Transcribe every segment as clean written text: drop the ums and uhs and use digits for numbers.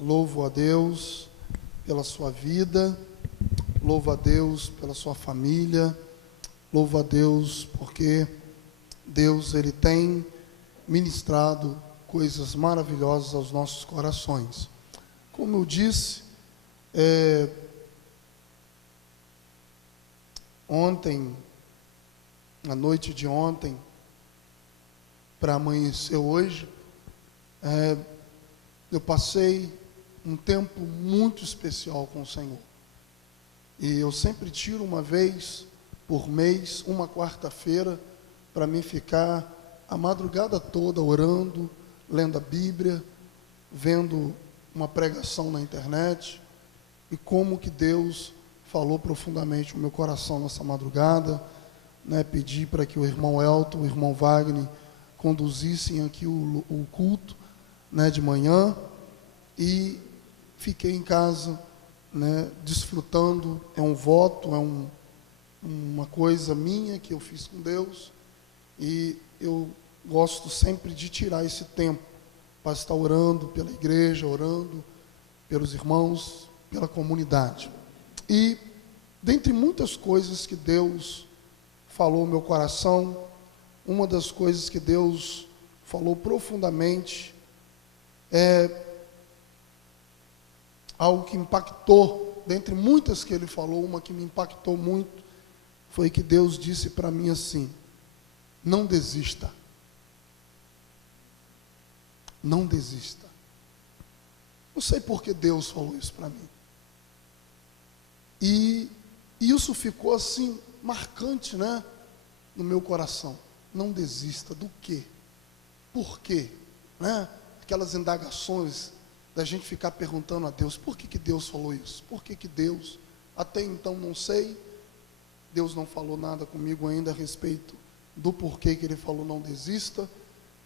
Louvo a Deus pela sua vida, louvo a Deus pela sua família, louvo a Deus porque Deus, Ele tem ministrado coisas maravilhosas aos nossos corações. Como eu disse, ontem, na noite de ontem, para amanhecer hoje, eu passei um tempo muito especial com o Senhor. E eu sempre tiro uma vez por mês, uma quarta-feira, para mim ficar a madrugada toda orando, lendo a Bíblia, vendo uma pregação na internet, e como que Deus falou profundamente no meu coração nessa madrugada, pedi para que o irmão Elton, o irmão Wagner, conduzissem aqui o culto, de manhã, e fiquei em casa, desfrutando. É um voto, uma coisa minha que eu fiz com Deus, e eu gosto sempre de tirar esse tempo para estar orando pela igreja, orando pelos irmãos, pela comunidade. E dentre muitas coisas que Deus falou no meu coração, uma das coisas que Deus falou profundamente algo que impactou, dentre muitas que Ele falou, uma que me impactou muito, foi que Deus disse para mim assim: não desista. Não desista. Não sei por que Deus falou isso para mim. E isso ficou assim, marcante, no meu coração. Não desista do quê? Por quê? Aquelas indagações da gente ficar perguntando a Deus, por que Deus falou isso? Por que Deus? Até então não sei, Deus não falou nada comigo ainda a respeito do porquê que Ele falou não desista,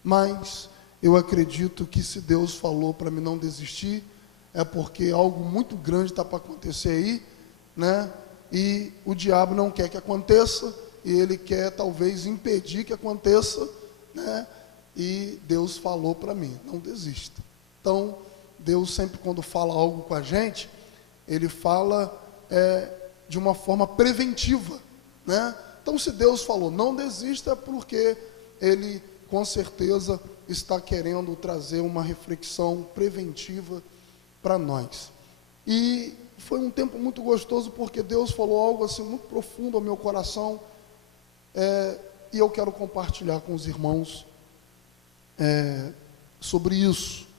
mas eu acredito que se Deus falou para mim não desistir, é porque algo muito grande está para acontecer aí, e o diabo não quer que aconteça, e ele quer talvez impedir que aconteça, e Deus falou para mim, não desista. Então, Deus sempre quando fala algo com a gente, Ele fala de uma forma preventiva, Então, se Deus falou não desista, é porque Ele com certeza está querendo trazer uma reflexão preventiva para nós. E foi um tempo muito gostoso, porque Deus falou algo assim muito profundo ao meu coração, e eu quero compartilhar com os irmãos sobre isso.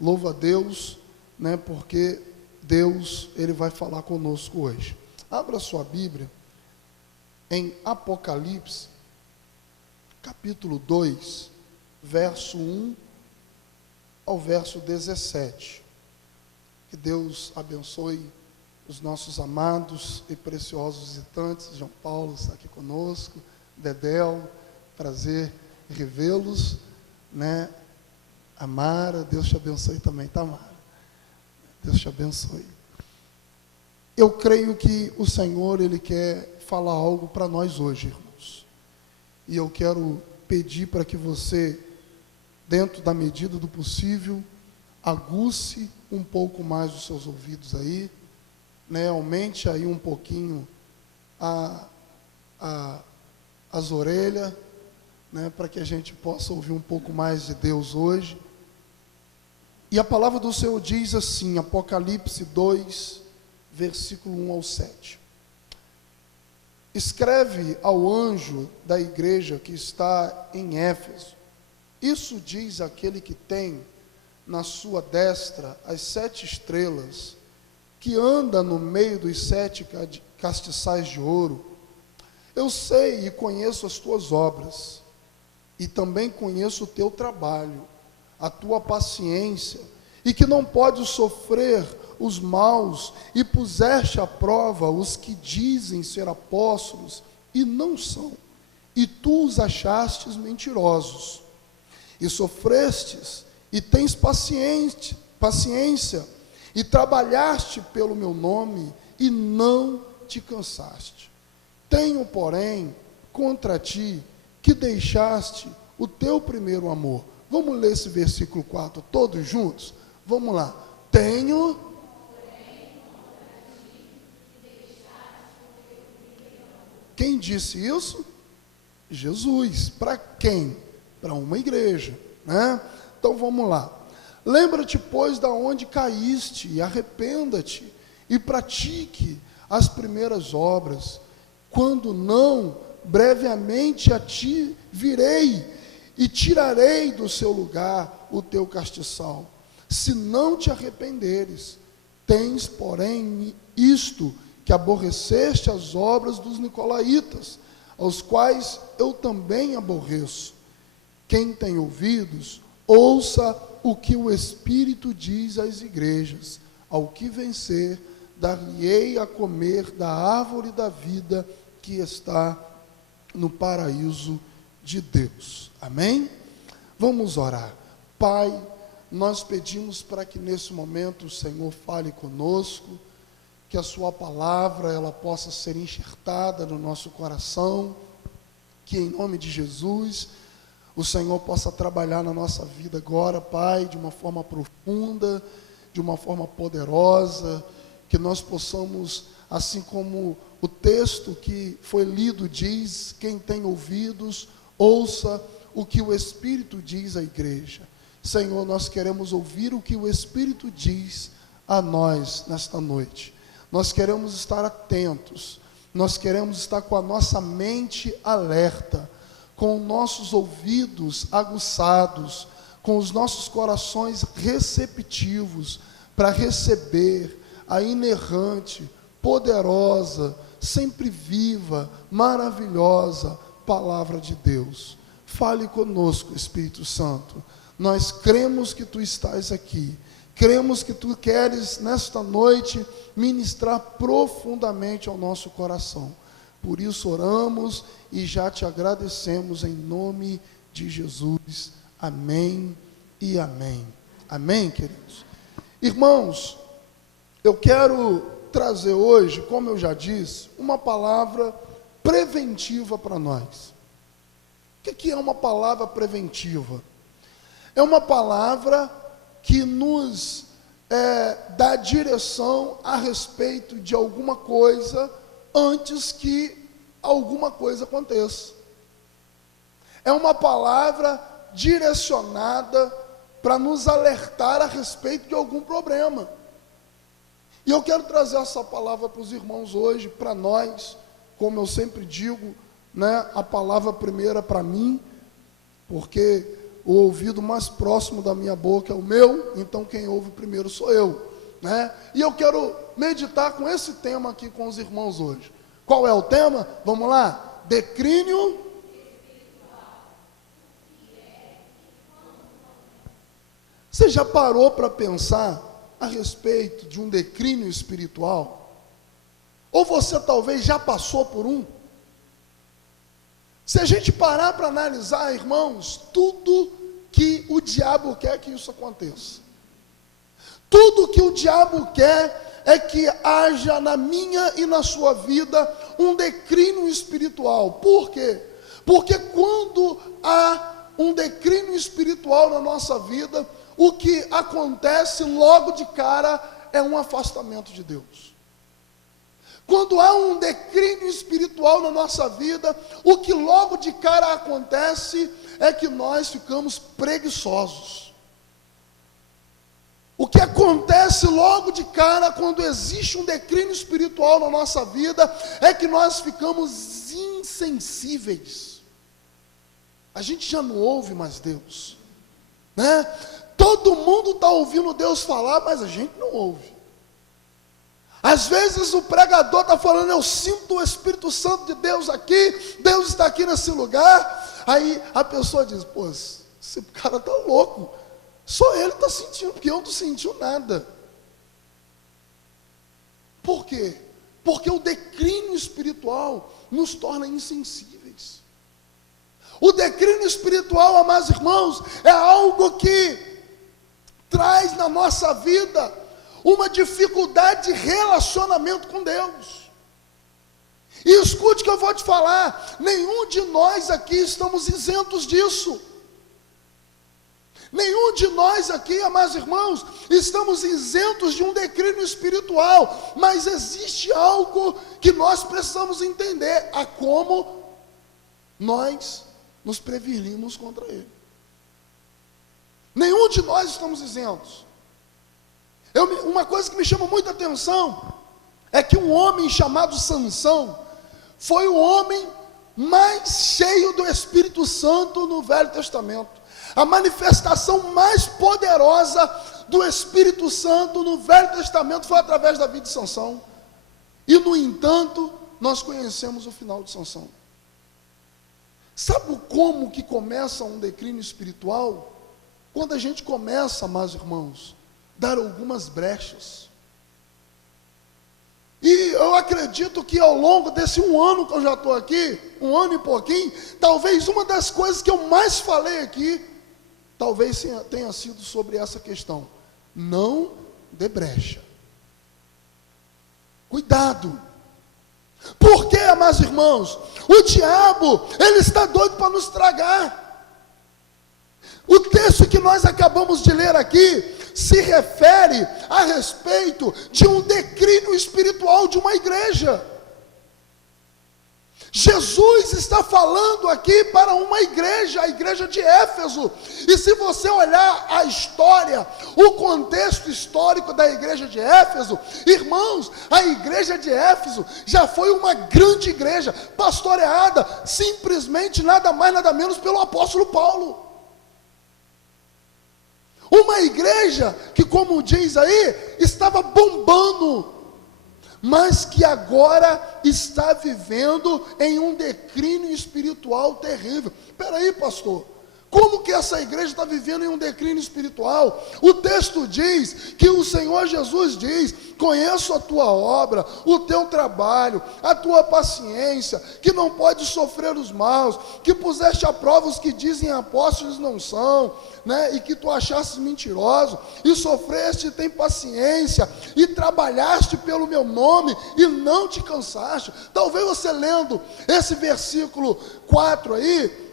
Louvo a Deus, porque Deus, Ele vai falar conosco hoje. Abra sua Bíblia em Apocalipse, capítulo 2, verso 1 ao verso 17. Que Deus abençoe os nossos amados e preciosos visitantes. João Paulo está aqui conosco, Dedéu, prazer revê-los, Amara, Deus te abençoe também, Tamara. Deus te abençoe. Eu creio que o Senhor, Ele quer falar algo para nós hoje, irmãos. E eu quero pedir para que você, dentro da medida do possível, aguce um pouco mais os seus ouvidos aí, aumente aí um pouquinho as orelhas, para que a gente possa ouvir um pouco mais de Deus hoje. E a palavra do Senhor diz assim, Apocalipse 2, versículo 1 ao 7. Escreve ao anjo da igreja que está em Éfeso: isso diz aquele que tem na sua destra as 7 estrelas, que anda no meio dos 7 castiçais de ouro. Eu sei e conheço as tuas obras, e também conheço o teu trabalho, a tua paciência, e que não podes sofrer os maus, e puseste à prova os que dizem ser apóstolos e não são, e tu os achastes mentirosos, e sofrestes e tens paciência, e trabalhaste pelo meu nome e não te cansaste. Tenho, porém, contra ti que deixaste o teu primeiro amor. Vamos ler esse versículo 4 todos juntos? Vamos lá. Tenho. Quem disse isso? Jesus. Para quem? Para uma igreja, né? Então vamos lá. Lembra-te, pois, da onde caíste, e arrependa-te, e pratique as primeiras obras. Quando não, brevemente a ti virei, e tirarei do seu lugar o teu castiçal. Se não te arrependeres, tens, porém, isto, que aborreceste as obras dos nicolaítas, aos quais eu também aborreço. Quem tem ouvidos, ouça o que o Espírito diz às igrejas. Ao que vencer, dar-lhe-ei a comer da árvore da vida que está no paraíso de Deus. Amém? Vamos orar. Pai, nós pedimos para que nesse momento o Senhor fale conosco, que a sua palavra ela possa ser enxertada no nosso coração, que em nome de Jesus o Senhor possa trabalhar na nossa vida agora, Pai, de uma forma profunda, de uma forma poderosa, que nós possamos, assim como o texto que foi lido diz, quem tem ouvidos, ouça o que o Espírito diz à igreja. Senhor, nós queremos ouvir o que o Espírito diz a nós nesta noite. Nós queremos estar atentos, nós queremos estar com a nossa mente alerta, com nossos ouvidos aguçados, com os nossos corações receptivos, para receber a inerrante, poderosa, sempre viva, maravilhosa palavra de Deus. Fale conosco, Espírito Santo. Nós cremos que Tu estás aqui. Cremos que Tu queres, nesta noite, ministrar profundamente ao nosso coração. Por isso oramos e já Te agradecemos em nome de Jesus. Amém e amém. Amém, queridos? Irmãos, eu quero trazer hoje, como eu já disse, uma palavra preventiva para nós. O que é uma palavra preventiva? É uma palavra que nos dá direção a respeito de alguma coisa antes que alguma coisa aconteça. É uma palavra direcionada para nos alertar a respeito de algum problema. E eu quero trazer essa palavra para os irmãos hoje, para nós, como eu sempre digo, né, a palavra primeira para mim, porque o ouvido mais próximo da minha boca é o meu, então quem ouve primeiro sou eu, né? E eu quero meditar com esse tema aqui com os irmãos hoje. Qual é o tema? Vamos lá? Declínio. Você já parou para pensar a respeito de um declínio espiritual? Ou você talvez já passou por um? Se a gente parar para analisar, irmãos, tudo que o diabo quer que isso aconteça. Tudo que o diabo quer é que haja na minha e na sua vida um declínio espiritual. Por quê? Porque quando há um declínio espiritual na nossa vida, o que acontece logo de cara é um afastamento de Deus. Quando há um declínio espiritual na nossa vida, o que logo de cara acontece é que nós ficamos preguiçosos. O que acontece logo de cara quando existe um declínio espiritual na nossa vida é que nós ficamos insensíveis. A gente já não ouve mais Deus, né? Todo mundo está ouvindo Deus falar, mas a gente não ouve. Às vezes o pregador está falando, eu sinto o Espírito Santo de Deus aqui, Deus está aqui nesse lugar. Aí a pessoa diz, pô, esse cara está louco, só ele está sentindo, porque eu não sentiu nada. Por quê? Porque o declínio espiritual nos torna insensíveis. O declínio espiritual, amados irmãos, é algo que traz na nossa vida uma dificuldade de relacionamento com Deus. E escute o que eu vou te falar, nenhum de nós aqui estamos isentos disso. Nenhum de nós aqui, amados irmãos, estamos isentos de um declínio espiritual, mas existe algo que nós precisamos entender, a como nós nos prevenimos contra ele. Nenhum de nós estamos isentos. Uma coisa que me chama muita atenção é que um homem chamado Sansão foi o homem mais cheio do Espírito Santo no Velho Testamento. A manifestação mais poderosa do Espírito Santo no Velho Testamento foi através da vida de Sansão. E, no entanto, nós conhecemos o final de Sansão. Sabe como que começa um declínio espiritual? Quando a gente começa, amados irmãos, a dar algumas brechas. E eu acredito que ao longo desse 1 ano que eu já estou aqui, 1 ano e pouquinho, talvez uma das coisas que eu mais falei aqui, talvez tenha sido sobre essa questão. Não dê brecha. Cuidado. Por quê, amados irmãos? O diabo, ele está doido para nos tragar. O texto que nós acabamos de ler aqui se refere a respeito de um declínio espiritual de uma igreja. Jesus está falando aqui para uma igreja, a igreja de Éfeso. E se você olhar a história, o contexto histórico da igreja de Éfeso, irmãos, a igreja de Éfeso já foi uma grande igreja, pastoreada simplesmente nada mais nada menos pelo apóstolo Paulo. Uma igreja que, como diz aí, estava bombando, mas que agora está vivendo em um declínio espiritual terrível. Espera aí, pastor, como que essa igreja está vivendo em um declínio espiritual? O texto diz que o Senhor Jesus diz: conheço a tua obra, o teu trabalho, a tua paciência, que não pode sofrer os maus, que puseste à prova os que dizem apóstolos não são, né? E que tu achaste mentiroso, e sofreste e tem paciência, e trabalhaste pelo meu nome, e não te cansaste. Talvez você lendo esse versículo 4 aí,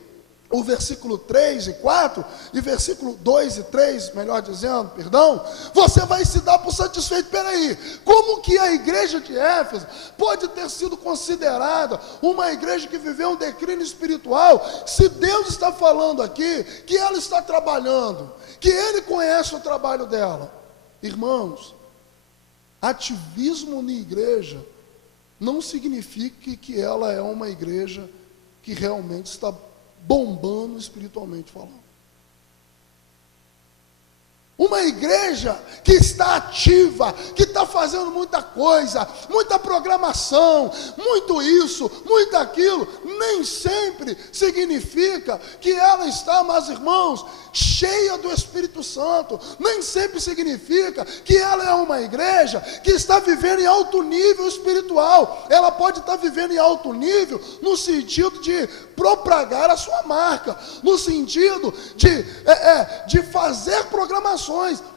o versículo 3 e 4, e versículo 2 e 3, melhor dizendo, perdão, você vai se dar por satisfeito. Peraí, como que a igreja de Éfeso pode ter sido considerada uma igreja que viveu um declínio espiritual, se Deus está falando aqui que ela está trabalhando, que Ele conhece o trabalho dela? Irmãos, ativismo na igreja não significa que ela é uma igreja que realmente está bombando espiritualmente falando. Uma igreja que está ativa, que está fazendo muita coisa, muita programação, muito isso, muito aquilo, nem sempre significa que ela está, meus irmãos, cheia do Espírito Santo. Nem sempre significa que ela é uma igreja que está vivendo em alto nível espiritual. Ela pode estar vivendo em alto nível no sentido de propagar a sua marca, no sentido de fazer programações,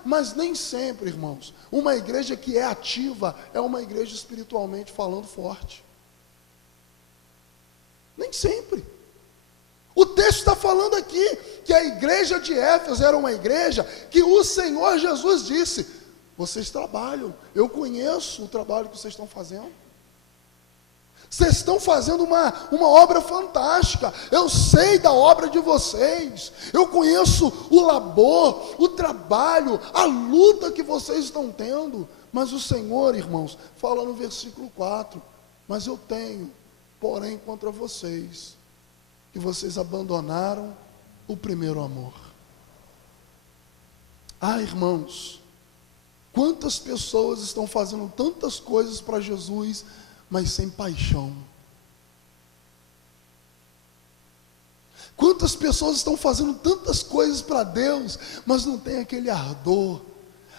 mas nem sempre, irmãos, uma igreja que é ativa é uma igreja espiritualmente falando forte. Nem sempre. O texto está falando aqui que a igreja de Éfeso era uma igreja que o Senhor Jesus disse: vocês trabalham, eu conheço o trabalho que vocês estão fazendo. Vocês estão fazendo uma obra fantástica. Eu sei da obra de vocês. Eu conheço o labor, o trabalho, a luta que vocês estão tendo. Mas o Senhor, irmãos, fala no versículo 4: mas eu tenho, porém, contra vocês, que vocês abandonaram o primeiro amor. Ah, irmãos, quantas pessoas estão fazendo tantas coisas para Jesus, mas sem paixão. Quantas pessoas estão fazendo tantas coisas para Deus, mas não tem aquele ardor,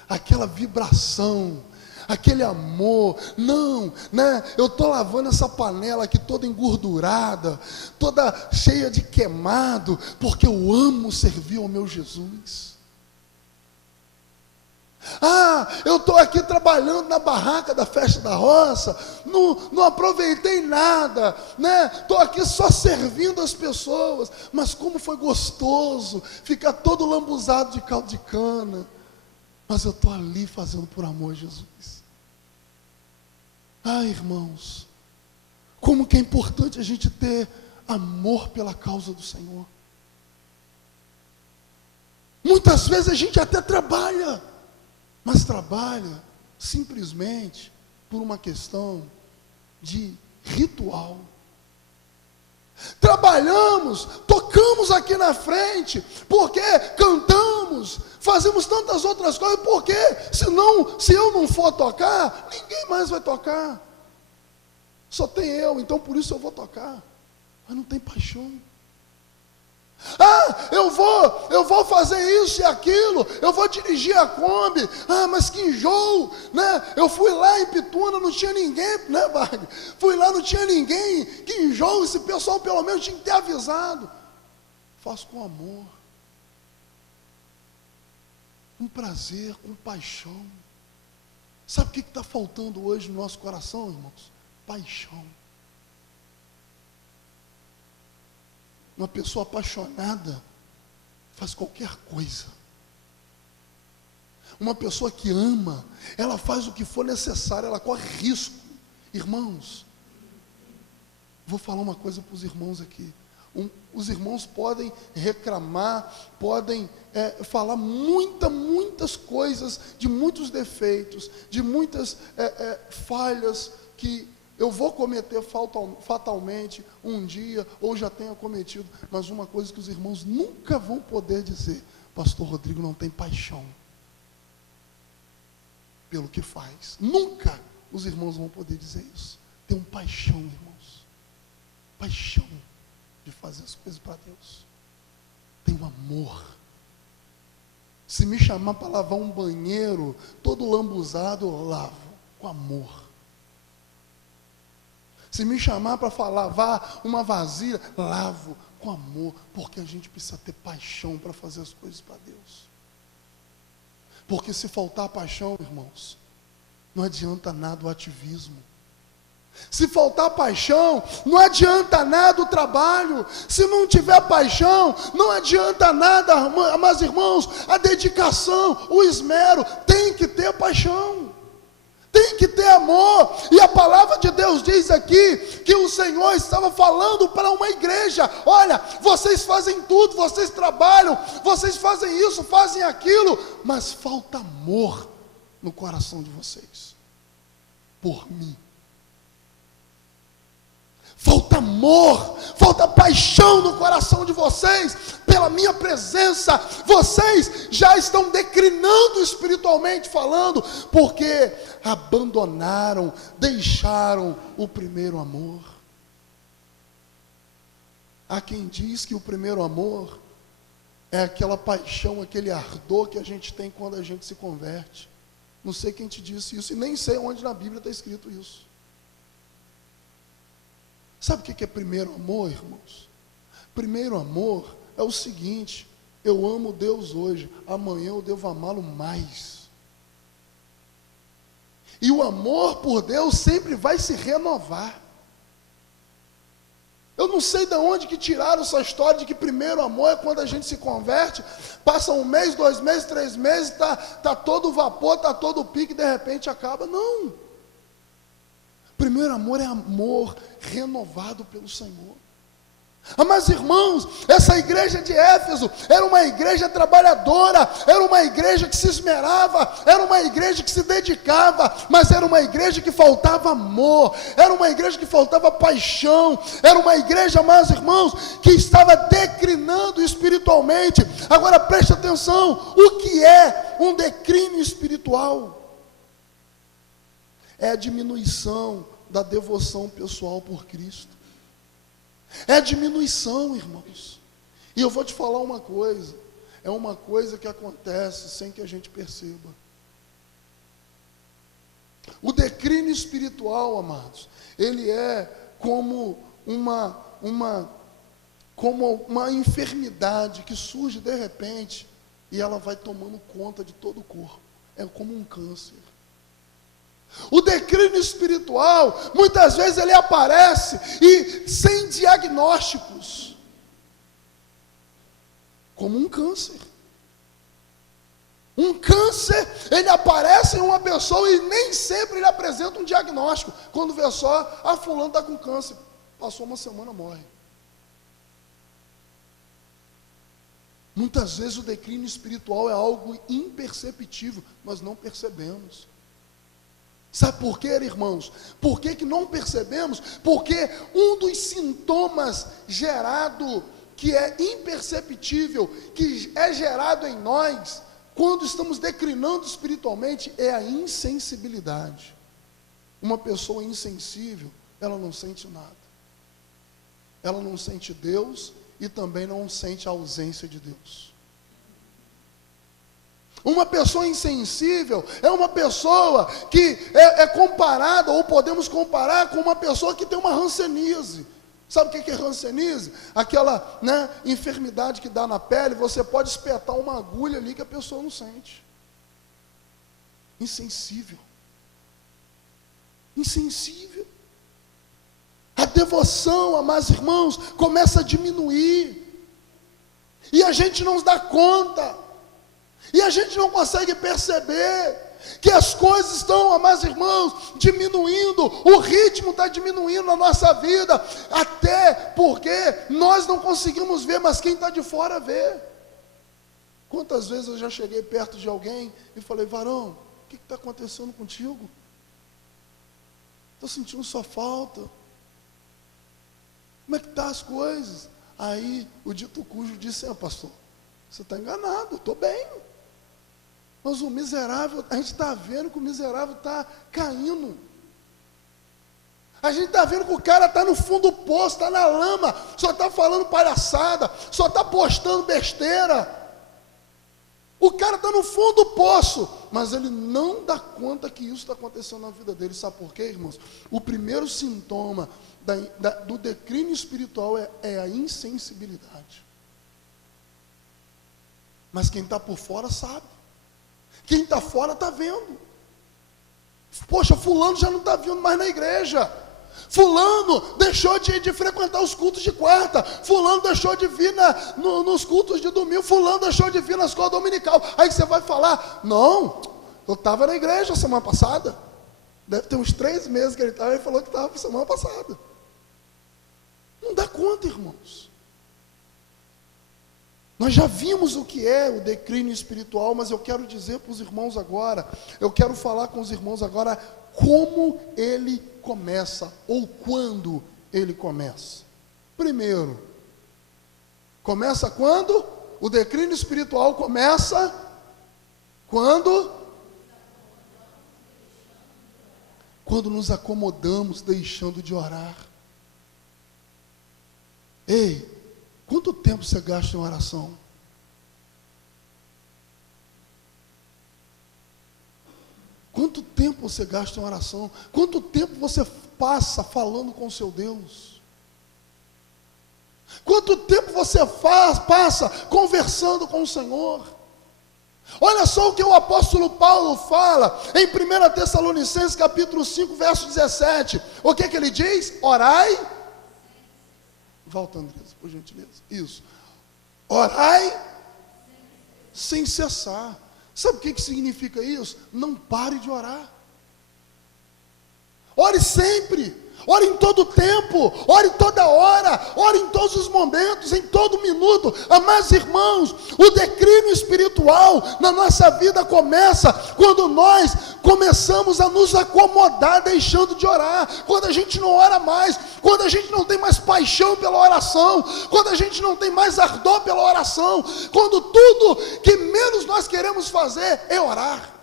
aquela vibração, aquele amor. Não, né? Eu estou lavando essa panela aqui toda engordurada, toda cheia de queimado, porque eu amo servir ao meu Jesus. Ah, eu estou aqui trabalhando na barraca da festa da roça, não aproveitei nada, né? Estou aqui só servindo as pessoas, mas como foi gostoso ficar todo lambuzado de caldo de cana. Mas eu estou ali fazendo por amor a Jesus. Ah, irmãos, como que é importante a gente ter amor pela causa do Senhor. Muitas vezes a gente até trabalha, mas trabalha simplesmente por uma questão de ritual. Trabalhamos, tocamos aqui na frente, porque cantamos, fazemos tantas outras coisas, porque senão, se eu não for tocar, ninguém mais vai tocar. Só tem eu, então por isso eu vou tocar. Mas não tem paixão. Ah, eu vou fazer isso e aquilo, eu vou dirigir a Kombi. Ah, mas que enjoo, né? Eu fui lá em Pituna, não tinha ninguém, né, Wagner? Fui lá, não tinha ninguém. Que enjoo, esse pessoal pelo menos tinha que ter avisado. Faço com amor, com prazer, com paixão. Sabe o que está faltando hoje no nosso coração, irmãos? Paixão. Uma pessoa apaixonada faz qualquer coisa. Uma pessoa que ama, ela faz o que for necessário, ela corre risco. Irmãos, vou falar uma coisa para os irmãos aqui. Os irmãos podem reclamar, podem falar muitas coisas, de muitos defeitos, de muitas falhas que eu vou cometer fatalmente um dia, ou já tenha cometido, mas uma coisa que os irmãos nunca vão poder dizer: pastor Rodrigo não tem paixão pelo que faz. Nunca os irmãos vão poder dizer isso. Tem paixão, irmãos. Paixão de fazer as coisas para Deus. Tem um amor. Se me chamar para lavar um banheiro, todo lambuzado, eu lavo com amor. Se me chamar para lavar uma vasilha, lavo com amor, porque a gente precisa ter paixão para fazer as coisas para Deus. Porque se faltar paixão, irmãos, não adianta nada o ativismo. Se faltar paixão, não adianta nada o trabalho. Se não tiver paixão, não adianta nada, mas irmãos, a dedicação, o esmero, tem que ter paixão. Tem que ter amor. E a palavra de Deus diz aqui que o Senhor estava falando para uma igreja: olha, vocês fazem tudo, vocês trabalham, vocês fazem isso, fazem aquilo, mas falta amor no coração de vocês por mim. Falta amor, falta paixão no coração de vocês pela minha presença. Vocês já estão declinando espiritualmente falando, porque abandonaram, deixaram o primeiro amor. Há quem diz que o primeiro amor é aquela paixão, aquele ardor que a gente tem quando a gente se converte. Não sei quem te disse isso, e nem sei onde na Bíblia está escrito isso. Sabe o que é primeiro amor, irmãos? Primeiro amor é o seguinte: eu amo Deus hoje, amanhã eu devo amá-lo mais. E o amor por Deus sempre vai se renovar. Eu não sei de onde que tiraram essa história de que primeiro amor é quando a gente se converte, passa 1 mês, 2 meses, 3 meses, tá todo vapor, tá todo o pique, de repente acaba. Não. Primeiro amor é amor renovado pelo Senhor. Mas irmãos, essa igreja de Éfeso era uma igreja trabalhadora, era uma igreja que se esmerava, era uma igreja que se dedicava, mas era uma igreja que faltava amor, era uma igreja que faltava paixão, era uma igreja, mas irmãos, que estava declinando espiritualmente. Agora preste atenção: o que é um declínio espiritual? É a diminuição da devoção pessoal por Cristo. É a diminuição, irmãos. E eu vou te falar uma coisa: é uma coisa que acontece sem que a gente perceba. O declínio espiritual, amados, ele é como uma enfermidade que surge de repente e ela vai tomando conta de todo o corpo. é como um câncer. O declínio espiritual, muitas vezes ele aparece e sem diagnósticos, como um câncer. Um câncer, ele aparece em uma pessoa e nem sempre ele apresenta um diagnóstico. Quando vê só, fulano está com câncer, passou uma semana, morre. Muitas vezes o declínio espiritual é algo imperceptível, nós não percebemos. Sabe por quê, irmãos? Por que não percebemos? Porque um dos sintomas gerado, que é imperceptível, que é gerado em nós, quando estamos declinando espiritualmente, é a insensibilidade. Uma pessoa insensível, ela não sente nada. Ela não sente Deus e também não sente a ausência de Deus. Uma pessoa insensível é uma pessoa que é comparada, ou podemos comparar com uma pessoa que tem uma hanseníase. Sabe o que é hanseníase? Aquela enfermidade que dá na pele, você pode espetar uma agulha ali que a pessoa não sente. Insensível. Insensível. A devoção, amados irmãos, começa a diminuir. E a gente não se dá conta. E a gente não consegue perceber que as coisas estão, amados irmãos, diminuindo, o ritmo está diminuindo na nossa vida, até porque nós não conseguimos ver, mas quem está de fora vê. Quantas vezes eu já cheguei perto de alguém e falei: varão, o que está acontecendo contigo? Estou sentindo sua falta. Como é que estão as coisas? Aí o dito cujo disse: pastor, você está enganado, eu estou bem. Mas o miserável, a gente está vendo que o miserável está caindo. A gente está vendo que o cara está no fundo do poço, está na lama, só está falando palhaçada, só está postando besteira. O cara está no fundo do poço, mas ele não dá conta que isso está acontecendo na vida dele. Sabe por quê, irmãos? O primeiro sintoma do declínio espiritual é a insensibilidade. Mas quem está por fora sabe. Quem está fora está vendo. Poxa, fulano já não está vindo mais na igreja. Fulano deixou de frequentar os cultos de quarta. Fulano deixou de vir nos cultos de domingo. Fulano deixou de vir na escola dominical. Aí você vai falar: não, eu estava na igreja semana passada. Deve ter uns 3 meses que ele estava. Ele falou que estava semana passada. Não dá conta, irmãos. Nós já vimos o que é o declínio espiritual, mas eu quero dizer para os irmãos agora, eu quero falar com os irmãos agora como ele começa, ou quando ele começa. Primeiro, começa quando? O declínio espiritual começa quando? Quando nos acomodamos deixando de orar. Ei, quanto tempo você gasta em oração? Quanto tempo você gasta em oração? Quanto tempo você passa falando com o seu Deus? Quanto tempo você passa conversando com o Senhor? Olha só o que o apóstolo Paulo fala em 1 Tessalonicenses capítulo 5, verso 17. O que ele diz? Orai. Volta, Andressa, por gentileza. Isso. Orai sem cessar. Sabe o que significa isso? Não pare de orar. Ore sempre. Ore em todo tempo, ore toda hora, ore em todos os momentos, em todo minuto. Amados irmãos, o declínio espiritual na nossa vida começa quando nós começamos a nos acomodar deixando de orar, quando a gente não ora mais, quando a gente não tem mais paixão pela oração, quando a gente não tem mais ardor pela oração, quando tudo que menos nós queremos fazer é orar.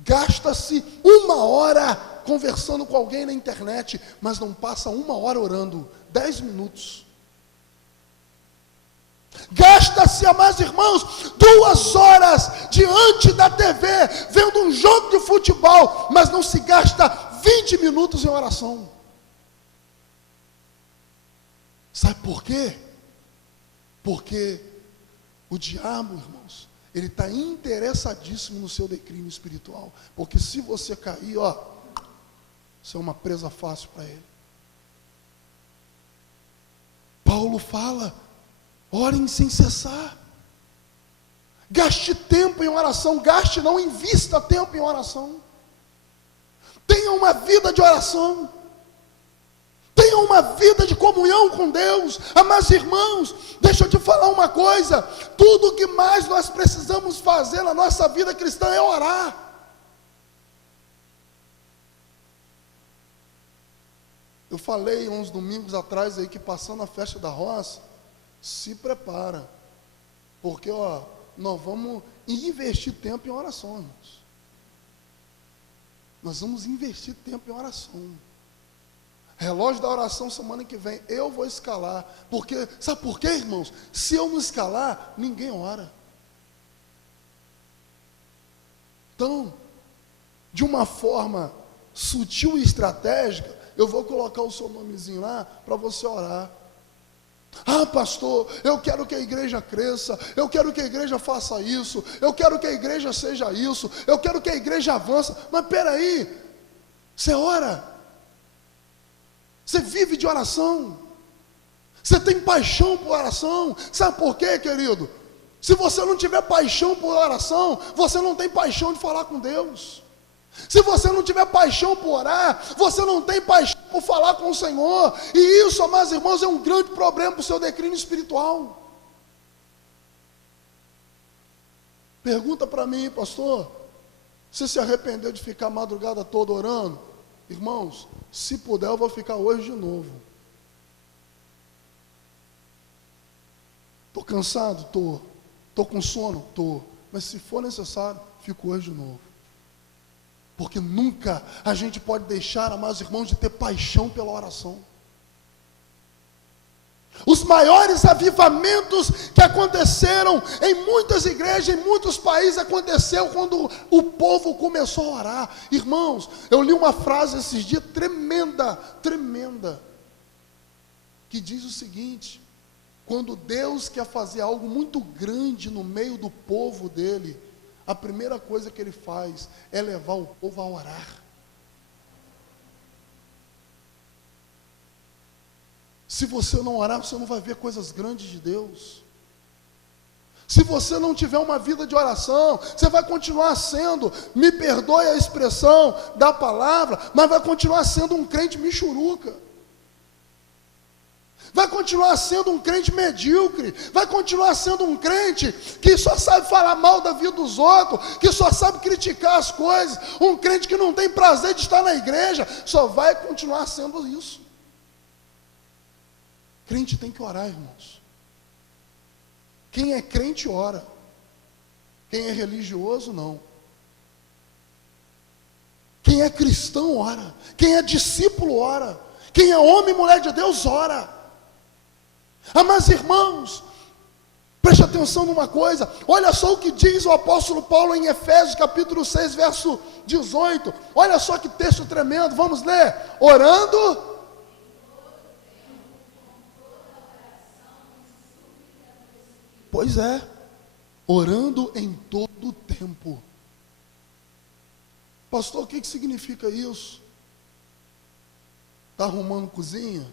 Gasta-se 1 hora conversando com alguém na internet, mas não passa 1 hora orando, 10 minutos. Gasta-se, amados irmãos, 2 horas diante da TV, vendo um jogo de futebol, mas não se gasta 20 minutos em oração. Sabe por quê? Porque o diabo, irmãos, Ele está interessadíssimo no seu declínio espiritual. Porque se você cair, você é uma presa fácil para ele. Paulo fala, orem sem cessar. Gaste tempo em oração. Gaste não, invista tempo em oração. Tenha uma vida de oração. Tenha uma vida de comunhão com Deus. Amados irmãos, deixa eu te falar uma coisa. Tudo que mais nós precisamos fazer na nossa vida cristã é orar. Eu falei uns domingos atrás aí que passando a festa da roça, se prepara. Porque nós vamos investir tempo em oração, irmãos. Nós vamos investir tempo em oração. Relógio da oração semana que vem, eu vou escalar. Porque, sabe por quê, irmãos? Se eu não escalar, ninguém ora. Então, de uma forma sutil e estratégica, eu vou colocar o seu nomezinho lá para você orar. Ah, pastor, eu quero que a igreja cresça, eu quero que a igreja faça isso, eu quero que a igreja seja isso, eu quero que a igreja avance. Mas peraí, você ora? Você vive de oração? Você tem paixão por oração? Sabe por quê, querido? Se você não tiver paixão por oração, você não tem paixão de falar com Deus. Se você não tiver paixão por orar, você não tem paixão por falar com o Senhor. E isso, amados irmãos, é um grande problema para o seu declínio espiritual. Pergunta para mim, pastor, você se arrependeu de ficar a madrugada toda orando? Irmãos, se puder eu vou ficar hoje de novo. Estou cansado? Estou com sono? Estou. Mas se for necessário, fico hoje de novo. Porque nunca a gente pode deixar, amados irmãos, de ter paixão pela oração. Os maiores avivamentos que aconteceram em muitas igrejas, em muitos países, aconteceu quando o povo começou a orar. Irmãos, eu li uma frase esses dias tremenda, que diz o seguinte: quando Deus quer fazer algo muito grande no meio do povo dele, a primeira coisa que ele faz é levar o povo a orar. Se você não orar, você não vai ver coisas grandes de Deus. Se você não tiver uma vida de oração, você vai continuar sendo, me perdoe a expressão da palavra, mas vai continuar sendo um crente michuruca. Vai continuar sendo um crente medíocre, vai continuar sendo um crente que só sabe falar mal da vida dos outros, que só sabe criticar as coisas, um crente que não tem prazer de estar na igreja, só vai continuar sendo isso. Crente tem que orar, irmãos. Quem é crente ora, quem é religioso não. Quem é cristão ora, quem é discípulo ora, quem é homem e mulher de Deus ora. Amados irmãos, preste atenção numa coisa, olha só o que diz o apóstolo Paulo em Efésios capítulo 6, verso 18, olha só que texto tremendo, vamos ler, orando, pois é, orando em todo o tempo. Pastor, o que significa isso? Está arrumando cozinha?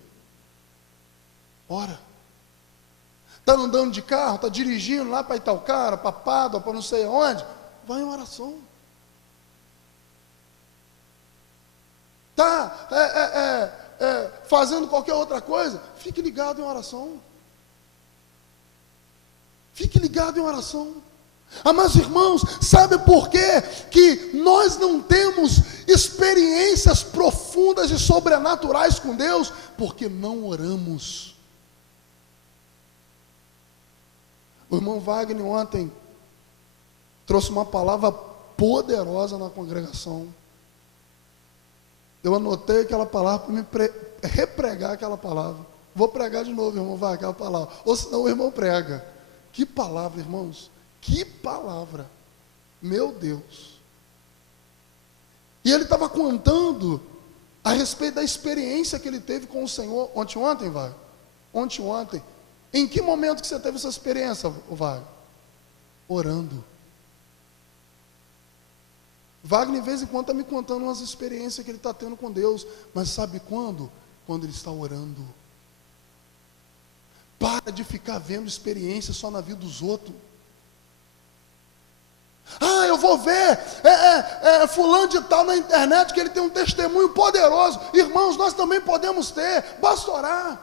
Ora. Está andando de carro, está dirigindo lá para Itaocara, para Pádua, para não sei aonde, vai em oração. Está fazendo qualquer outra coisa, fique ligado em oração. Fique ligado em oração. Amados irmãos, sabe por quê que nós não temos experiências profundas e sobrenaturais com Deus? Porque não oramos. O irmão Wagner ontem trouxe uma palavra poderosa na congregação. Eu anotei aquela palavra para me repregar aquela palavra. Vou pregar de novo, irmão Wagner, aquela palavra. Ou senão o irmão prega. Que palavra, irmãos. Que palavra. Meu Deus. E ele estava contando a respeito da experiência que ele teve com o Senhor. Ontem, Wagner? Ontem. Em que momento que você teve essa experiência, Wagner? Orando. Wagner, de vez em quando, está me contando umas experiências que ele está tendo com Deus. Mas sabe quando? Quando ele está orando. Para de ficar vendo experiências só na vida dos outros. Ah, eu vou ver fulano de tal na internet que ele tem um testemunho poderoso. Irmãos, nós também podemos ter. Basta orar.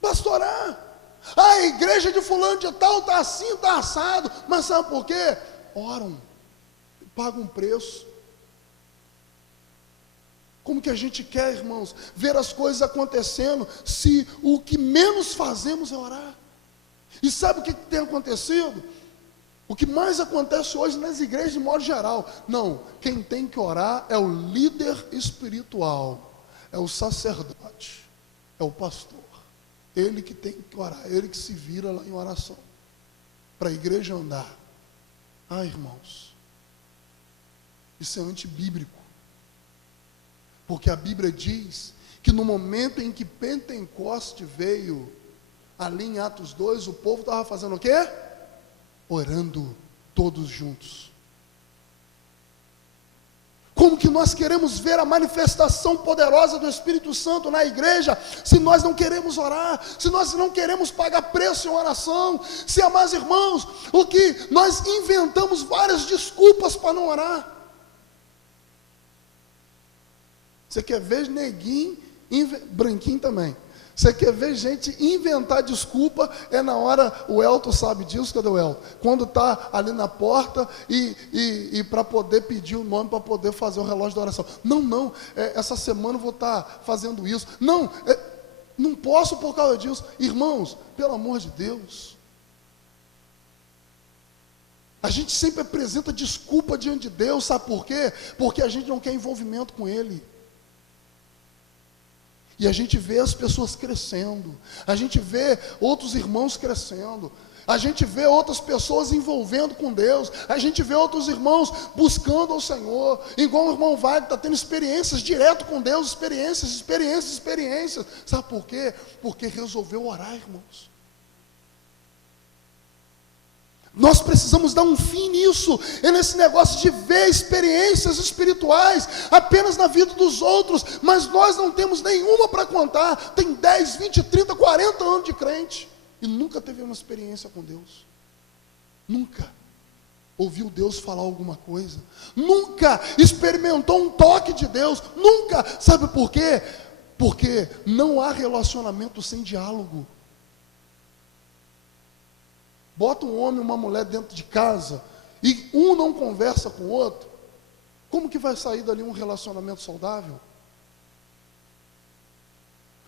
Basta orar. Ah, a igreja de fulano de tal está assim, está assado. Mas sabe por quê? Oram. Pagam um preço. Como que a gente quer, irmãos, ver as coisas acontecendo, se o que menos fazemos é orar? E sabe o que tem acontecido? O que mais acontece hoje nas igrejas de modo geral. Não, quem tem que orar é o líder espiritual, é o sacerdote, é o pastor. Ele que tem que orar, ele que se vira lá em oração, para a igreja andar. Ah, irmãos, isso é antibíblico. Porque a Bíblia diz que no momento em que Pentecoste veio, ali em Atos 2, o povo estava fazendo o quê? Orando todos juntos. Como que nós queremos ver a manifestação poderosa do Espírito Santo na igreja, se nós não queremos orar, se nós não queremos pagar preço em oração, se, amados irmãos, o que nós inventamos várias desculpas para não orar. Você quer ver neguinho, branquinho também. Você quer ver gente inventar desculpa, é na hora, o Elton sabe disso, cadê o Elton? Quando está ali na porta e para poder pedir o nome, para poder fazer o relógio da oração. Não, essa semana eu vou estar fazendo isso. Não posso por causa disso. Irmãos, pelo amor de Deus. A gente sempre apresenta desculpa diante de Deus, sabe por quê? Porque a gente não quer envolvimento com Ele. E a gente vê as pessoas crescendo, a gente vê outros irmãos crescendo, a gente vê outras pessoas envolvendo com Deus, a gente vê outros irmãos buscando ao Senhor, igual o irmão Wagner está tendo experiências direto com Deus, experiências. Sabe por quê? Porque resolveu orar, irmãos. Nós precisamos dar um fim nisso, nesse negócio de ver experiências espirituais apenas na vida dos outros, mas nós não temos nenhuma para contar. Tem 10, 20, 30, 40 anos de crente e nunca teve uma experiência com Deus. Nunca ouviu Deus falar alguma coisa, nunca experimentou um toque de Deus, nunca. Sabe por quê? Porque não há relacionamento sem diálogo. Bota um homem e uma mulher dentro de casa e um não conversa com o outro, como que vai sair dali um relacionamento saudável?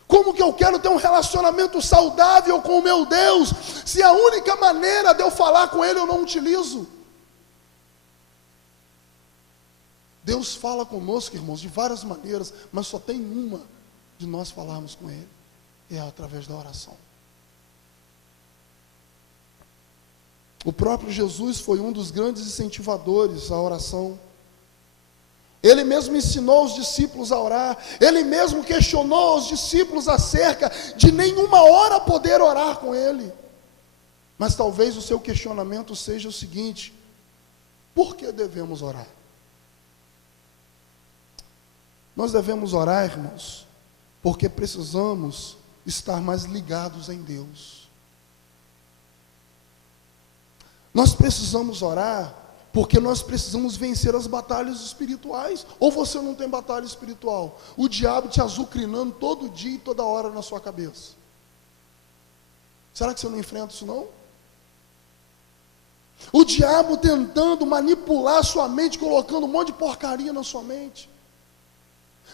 Como que eu quero ter um relacionamento saudável com o meu Deus, se a única maneira de eu falar com Ele eu não utilizo? Deus fala conosco, irmãos, de várias maneiras, mas só tem uma de nós falarmos com Ele, é através da oração. O próprio Jesus foi um dos grandes incentivadores à oração. Ele mesmo ensinou os discípulos a orar. Ele mesmo questionou os discípulos acerca de nenhuma hora poder orar com Ele. Mas talvez o seu questionamento seja o seguinte: por que devemos orar? Nós devemos orar, irmãos, porque precisamos estar mais ligados em Deus. Nós precisamos orar porque nós precisamos vencer as batalhas espirituais. Ou você não tem batalha espiritual? O diabo te azucrinando todo dia e toda hora na sua cabeça. Será que você não enfrenta isso não? O diabo tentando manipular a sua mente, colocando um monte de porcaria na sua mente.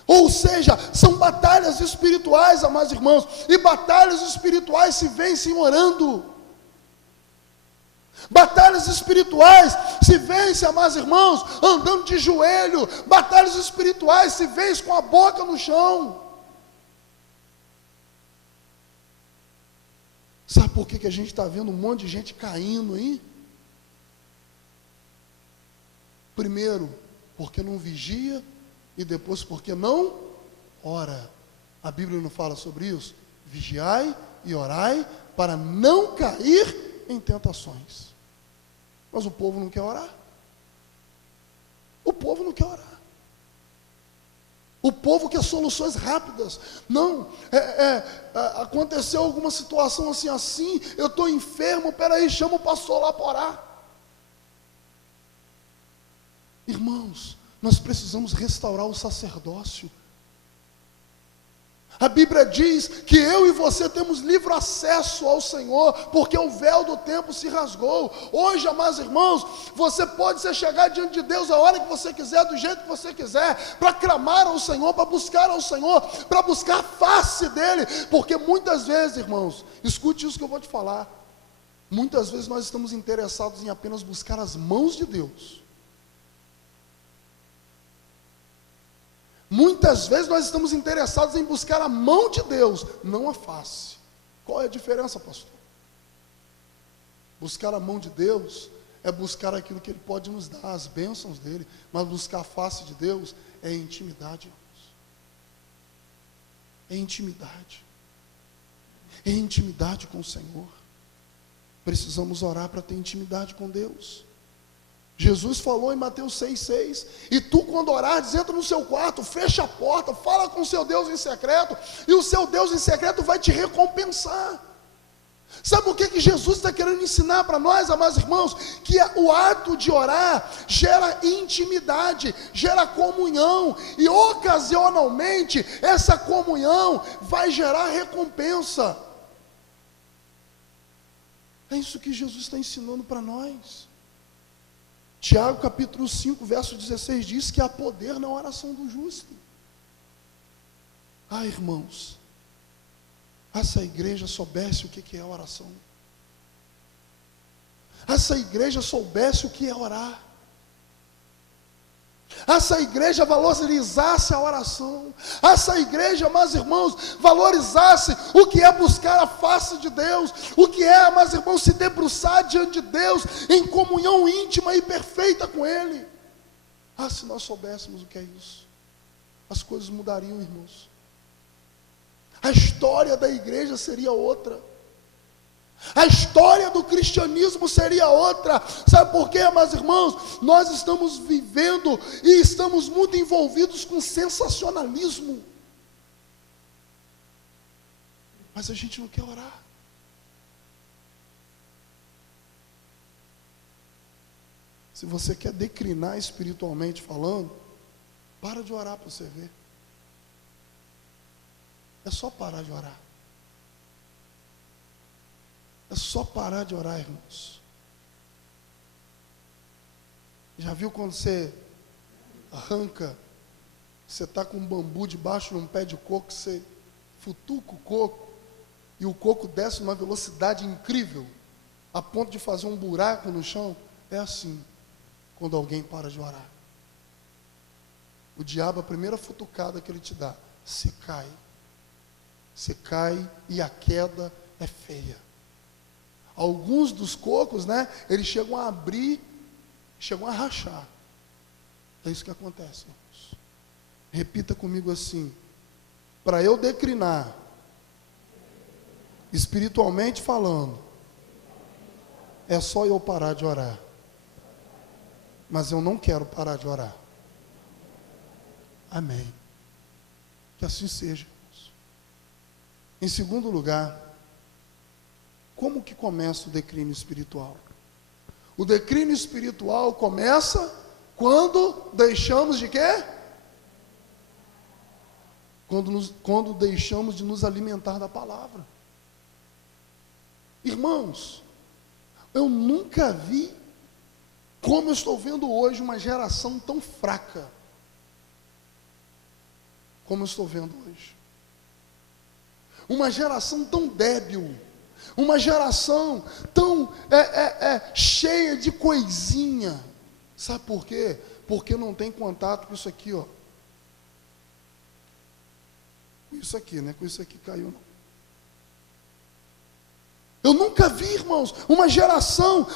Ou seja, são batalhas espirituais, amados irmãos. E batalhas espirituais se vencem orando. Batalhas espirituais se vencem, amados irmãos, andando de joelho. Batalhas espirituais se vencem com a boca no chão. Sabe por que a gente está vendo um monte de gente caindo aí? Primeiro, porque não vigia, e depois porque não ora. A Bíblia não fala sobre isso? Vigiai e orai para não cair em tentações. Mas o povo não quer orar. O povo não quer orar. O povo quer soluções rápidas. Não, aconteceu alguma situação assim, eu estou enfermo, peraí, chama o pastor lá para orar. Irmãos, nós precisamos restaurar o sacerdócio. A Bíblia diz que eu e você temos livre acesso ao Senhor, porque o véu do templo se rasgou. Hoje, amados irmãos, você pode chegar diante de Deus a hora que você quiser, do jeito que você quiser, para clamar ao Senhor, para buscar ao Senhor, para buscar a face dEle, porque muitas vezes, irmãos, escute isso que eu vou te falar, muitas vezes nós estamos interessados em apenas buscar as mãos de Deus. Muitas vezes nós estamos interessados em buscar a mão de Deus, não a face. Qual é a diferença, pastor? Buscar a mão de Deus é buscar aquilo que Ele pode nos dar, as bênçãos dEle, mas buscar a face de Deus é intimidade, irmãos. É intimidade. É intimidade com o Senhor. Precisamos orar para ter intimidade com Deus. Jesus falou em Mateus 6,6, e tu quando orares, entra no seu quarto, fecha a porta, fala com o seu Deus em secreto, e o seu Deus em secreto vai te recompensar. Sabe o que Jesus está querendo ensinar para nós, amados irmãos? Que o ato de orar gera intimidade, gera comunhão, e ocasionalmente essa comunhão vai gerar recompensa. É isso que Jesus está ensinando para nós. Tiago capítulo 5, verso 16 diz que há poder na oração do justo. Ah, irmãos, essa igreja soubesse o que é oração. Essa igreja soubesse o que é orar. Essa igreja valorizasse a oração. Essa igreja, meus irmãos, valorizasse o que é buscar a face de Deus. O que é, meus irmãos, se debruçar diante de Deus em comunhão íntima e perfeita com Ele. Ah, se nós soubéssemos o que é isso, as coisas mudariam, irmãos. A história da igreja seria outra. A história do cristianismo seria outra. Sabe por quê, meus irmãos? Nós estamos vivendo e estamos muito envolvidos com sensacionalismo. Mas a gente não quer orar. Se você quer declinar espiritualmente falando, para de orar para você ver. É só parar de orar. É só parar de orar, irmãos. Já viu quando você arranca, você está com um bambu debaixo de um pé de coco, você futuca o coco, e o coco desce numa velocidade incrível, a ponto de fazer um buraco no chão? É assim, quando alguém para de orar. O diabo, a primeira futucada que ele te dá, você cai. Você cai e a queda é feia. Alguns dos cocos, né, eles chegam a abrir, chegam a rachar. É isso que acontece, irmãos. Repita comigo assim: para eu declinar, espiritualmente falando, é só eu parar de orar. Mas eu não quero parar de orar. Amém. Que assim seja, irmãos. Em segundo lugar, como que começa o declínio espiritual? O declínio espiritual começa quando deixamos de quê? Quando deixamos de nos alimentar da palavra. Irmãos, eu nunca vi, como eu estou vendo hoje, uma geração tão fraca, como eu estou vendo hoje. Uma geração tão débil, uma geração tão cheia de coisinha. Sabe por quê? Porque não tem contato com isso aqui, ó. Com isso aqui, né? Com isso aqui caiu, não. Eu nunca vi, irmãos, uma geração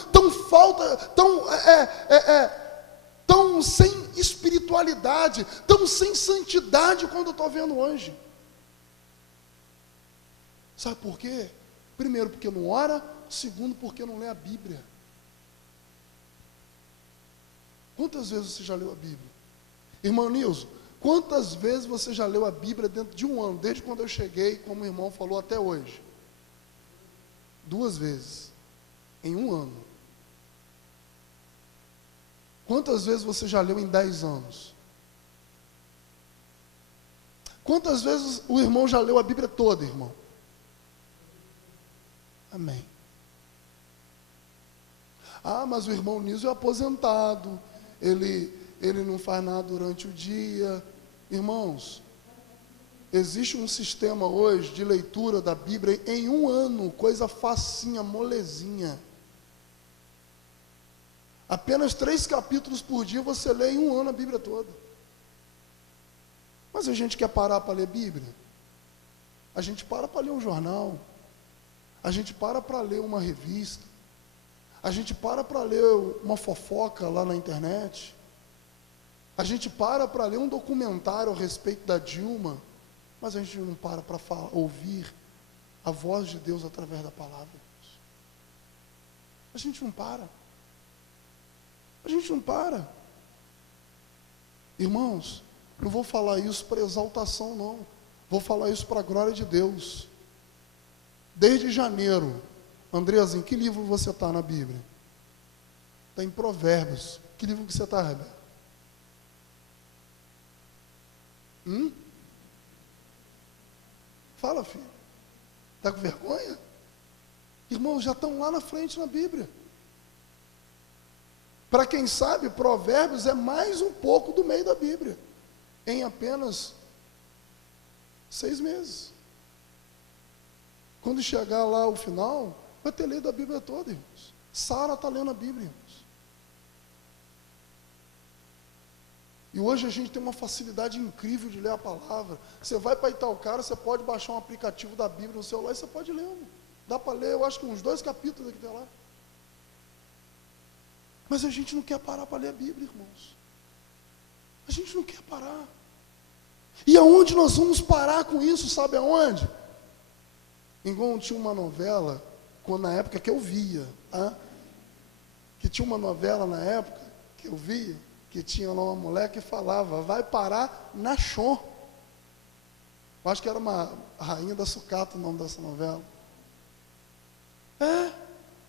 tão sem espiritualidade, tão sem santidade quando eu estou vendo hoje. Sabe por quê? Primeiro, porque não ora. Segundo, porque não lê a Bíblia. Quantas vezes você já leu a Bíblia? Irmão Nilson, quantas vezes você já leu a Bíblia dentro de um ano, desde quando eu cheguei, como o irmão falou, até hoje? 2 vezes, em um ano. Quantas vezes você já leu em 10 anos? Quantas vezes o irmão já leu a Bíblia toda, irmão? Amém. Ah, mas o irmão Nilson é aposentado, ele não faz nada durante o dia. Irmãos, existe um sistema hoje de leitura da Bíblia em um ano, coisa facinha, molezinha. Apenas 3 capítulos por dia você lê em um ano a Bíblia toda. Mas a gente quer parar para ler Bíblia? A gente para ler um jornal, a gente para ler uma revista, a gente para ler uma fofoca lá na internet, a gente para ler um documentário a respeito da Dilma, mas a gente não para ouvir a voz de Deus através da palavra. A gente não para. A gente não para. Irmãos, não vou falar isso para exaltação, não. Vou falar isso para a glória de Deus. Desde janeiro, Andresa, em que livro você está na Bíblia? Está em Provérbios. Que livro que você está, Rebeca? Fala, filho. Está com vergonha? Irmãos, já estão lá na frente na Bíblia. Para quem sabe, Provérbios é mais um pouco do meio da Bíblia. Em apenas 6 meses. Quando chegar lá o final, vai ter lido a Bíblia toda, irmãos. Sara está lendo a Bíblia, irmãos. E hoje a gente tem uma facilidade incrível de ler a palavra. Você vai para Itaocara, você pode baixar um aplicativo da Bíblia no celular e você pode ler. Dá para ler, eu acho que uns 2 capítulos aqui tem lá. Mas a gente não quer parar para ler a Bíblia, irmãos. A gente não quer parar. E aonde nós vamos parar com isso, sabe aonde? Igual tinha uma novela, na época que eu via, que tinha uma novela na época que eu via, que tinha lá uma mulher que falava, vai parar na chão. Eu acho que era uma Rainha da Sucata o nome dessa novela.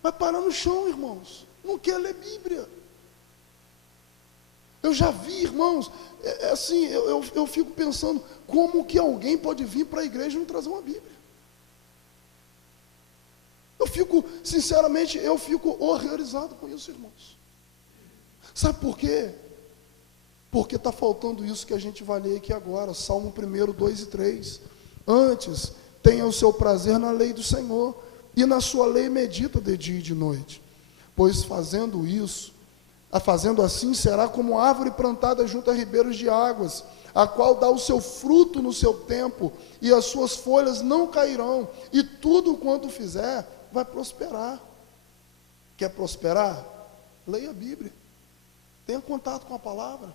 Vai parar no chão, irmãos. Não quer ler Bíblia. Eu já vi, irmãos, assim, eu fico pensando, como que alguém pode vir para a igreja e não trazer uma Bíblia? Sinceramente, eu fico horrorizado com isso, irmãos. Sabe por quê? Porque está faltando isso que a gente vai ler aqui agora, Salmo 1, 2 e 3. Antes, tenha o seu prazer na lei do Senhor, e na sua lei medita de dia e de noite. Pois fazendo assim, será como árvore plantada junto a ribeiros de águas, a qual dá o seu fruto no seu tempo, e as suas folhas não cairão, e tudo quanto fizer, vai prosperar. Quer prosperar? Leia a Bíblia. Tenha contato com a palavra.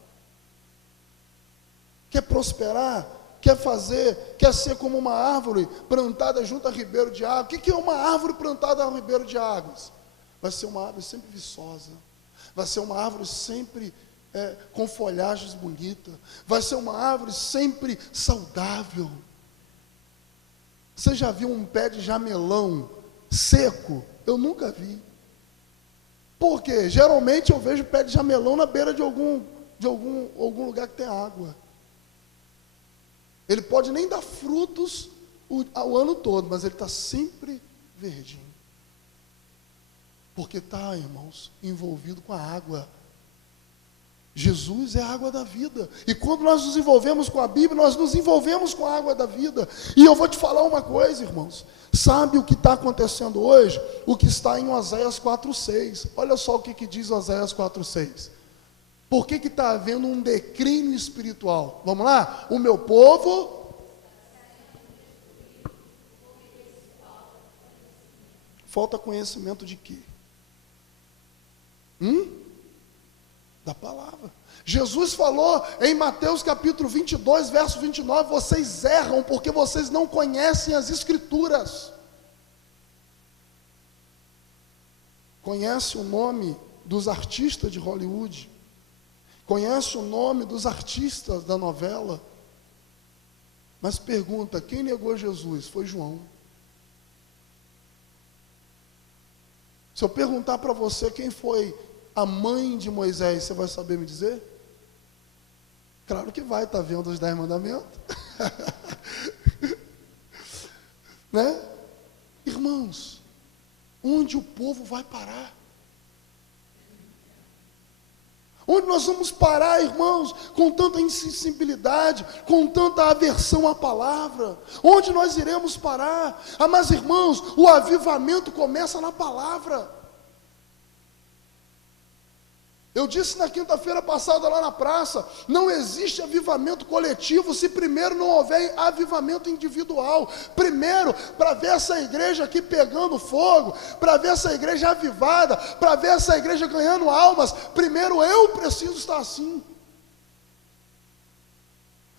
Quer prosperar? Quer ser como uma árvore plantada junto a ribeiro de água? O que é uma árvore plantada a ribeiro de águas? Vai ser uma árvore sempre viçosa. Vai ser uma árvore sempre com folhagens bonitas. Vai ser uma árvore sempre saudável. Você já viu um pé de jamelão seco? Eu nunca vi. Por quê? Geralmente eu vejo pé de jamelão na beira de algum lugar que tem água. Ele pode nem dar frutos o ano todo, mas ele está sempre verdinho. Porque está, irmãos, envolvido com a água. Jesus é a água da vida. E quando nós nos envolvemos com a Bíblia, nós nos envolvemos com a água da vida. E eu vou te falar uma coisa, irmãos. Sabe o que está acontecendo hoje? O que está em Oséias 4,6. Olha só o que diz Oséias 4,6. Por que está havendo um declínio espiritual? Vamos lá? O meu povo... Falta conhecimento de quê? Da palavra. Jesus falou em Mateus capítulo 22, verso 29, vocês erram porque vocês não conhecem as Escrituras. Conhece o nome dos artistas de Hollywood? conhece o nome dos artistas da novela, mas pergunta, quem negou Jesus? Foi João. Se eu perguntar para você quem foi a mãe de Moisés, você vai saber me dizer? Claro que vai, está vendo os 10 mandamentos. Né? Irmãos, onde o povo vai parar? Onde nós vamos parar, irmãos, com tanta insensibilidade, com tanta aversão à palavra? Onde nós iremos parar? Ah, mas irmãos, o avivamento começa na palavra. Eu disse na quinta-feira passada lá na praça, não existe avivamento coletivo se primeiro não houver avivamento individual. Primeiro, para ver essa igreja aqui pegando fogo, para ver essa igreja avivada, para ver essa igreja ganhando almas, primeiro eu preciso estar assim.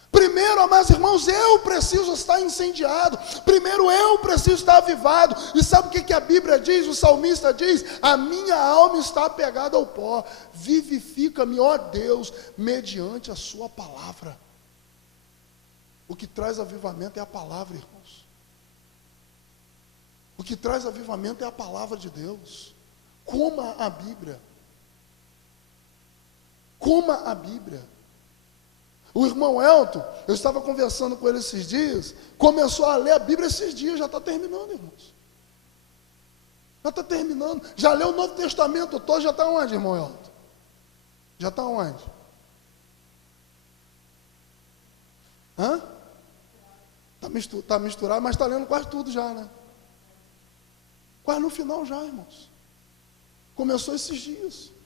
Primeiro, amados irmãos, eu preciso estar incendiado. Primeiro eu preciso estar avivado. E sabe o que a Bíblia diz? O salmista diz, a minha alma está apegada ao pó. Vivifica-me, ó Deus, mediante a sua palavra. O que traz avivamento é a palavra, irmãos. O que traz avivamento é a palavra de Deus. Coma a Bíblia. Coma a Bíblia. O irmão Elton, eu estava conversando com ele esses dias, começou a ler a Bíblia esses dias, já está terminando, irmãos. Já está terminando. Já leu o Novo Testamento todo, já está onde, irmão Elton? Já está onde? Hã? Está misturado, mas está lendo quase tudo já, né? Quase no final já, irmãos. Começou esses dias.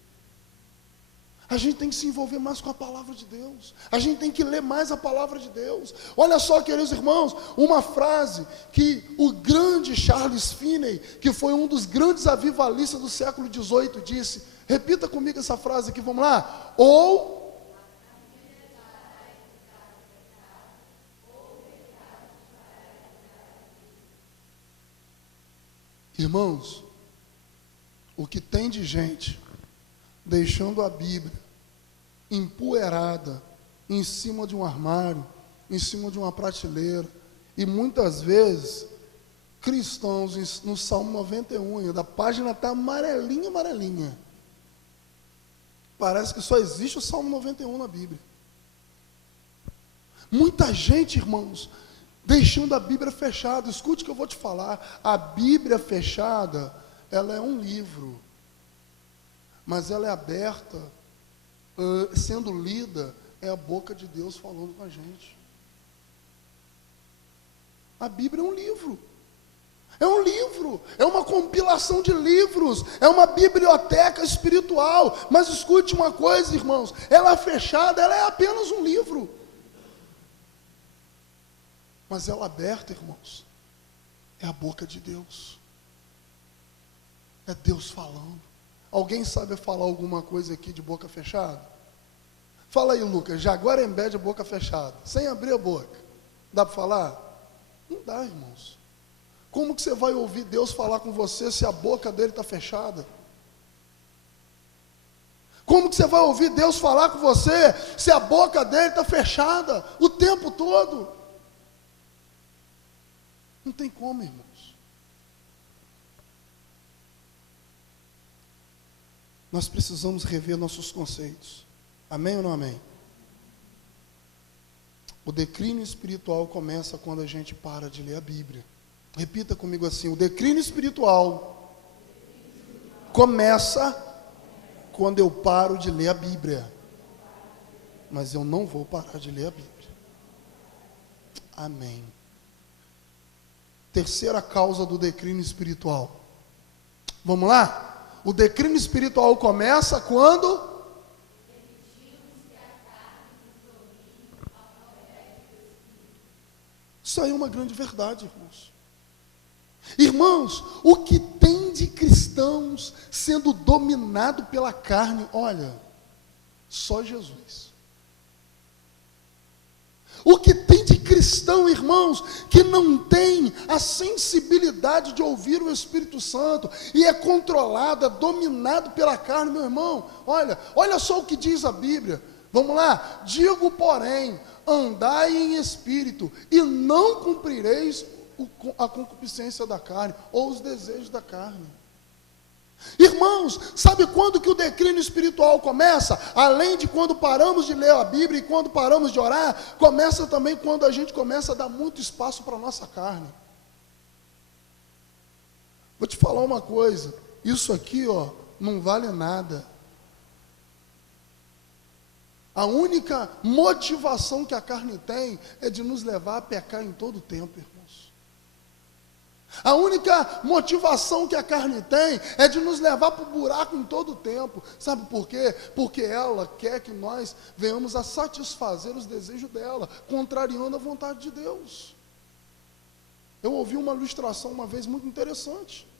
A gente tem que se envolver mais com a palavra de Deus. A gente tem que ler mais a palavra de Deus. Olha só, queridos irmãos, uma frase que o grande Charles Finney, que foi um dos grandes avivalistas do século XVIII, disse. Repita comigo essa frase aqui, vamos lá. Irmãos, o que tem de gente deixando a Bíblia empoeirada em cima de um armário, em cima de uma prateleira, e muitas vezes cristãos no Salmo 91, a página está amarelinha. Parece que só existe o Salmo 91 na Bíblia. Muita gente, irmãos, deixando a Bíblia fechada. Escute o que eu vou te falar. A Bíblia fechada, ela é um livro, mas ela é aberta, sendo lida, é a boca de Deus falando com a gente. A Bíblia é um livro. É um livro, é uma compilação de livros, é uma biblioteca espiritual. Mas escute uma coisa, irmãos, ela fechada, ela é apenas um livro. Mas ela aberta, irmãos, é a boca de Deus. É Deus falando. Alguém sabe falar alguma coisa aqui de boca fechada? Fala aí, Lucas, Jaguarembé de boca fechada, sem abrir a boca. Dá para falar? Não dá, irmãos. Como que você vai ouvir Deus falar com você se a boca dele está fechada? Como que você vai ouvir Deus falar com você se a boca dele está fechada o tempo todo? Não tem como, irmãos. Nós precisamos rever nossos conceitos. Amém ou não amém? O declínio espiritual começa quando a gente para de ler a Bíblia. Repita comigo assim: o declínio espiritual começa quando eu paro de ler a Bíblia. Mas eu não vou parar de ler a Bíblia. Amém. Terceira causa do declínio espiritual. Vamos lá? O declínio espiritual começa quando isso aí é uma grande verdade, irmãos. Irmãos, o que tem de cristãos sendo dominado pela carne, olha, só Jesus. O que tem de cristãos cristão, irmãos, que não tem a sensibilidade de ouvir o Espírito Santo e é controlado, é dominado pela carne, meu irmão, olha só o que diz a Bíblia. Vamos lá, digo porém, andai em espírito e não cumprireis a concupiscência da carne ou os desejos da carne. Irmãos, sabe quando que o declínio espiritual começa? Além de quando paramos de ler a Bíblia e quando paramos de orar, começa também quando a gente começa a dar muito espaço para a nossa carne. Vou te falar uma coisa, isso aqui, não vale nada. A única motivação que a carne tem é de nos levar a pecar em todo o tempo, irmãos. A única motivação que a carne tem é de nos levar para o buraco em todo o tempo. Sabe por quê? Porque ela quer que nós venhamos a satisfazer os desejos dela, contrariando a vontade de Deus. Eu ouvi uma ilustração uma vez muito interessante.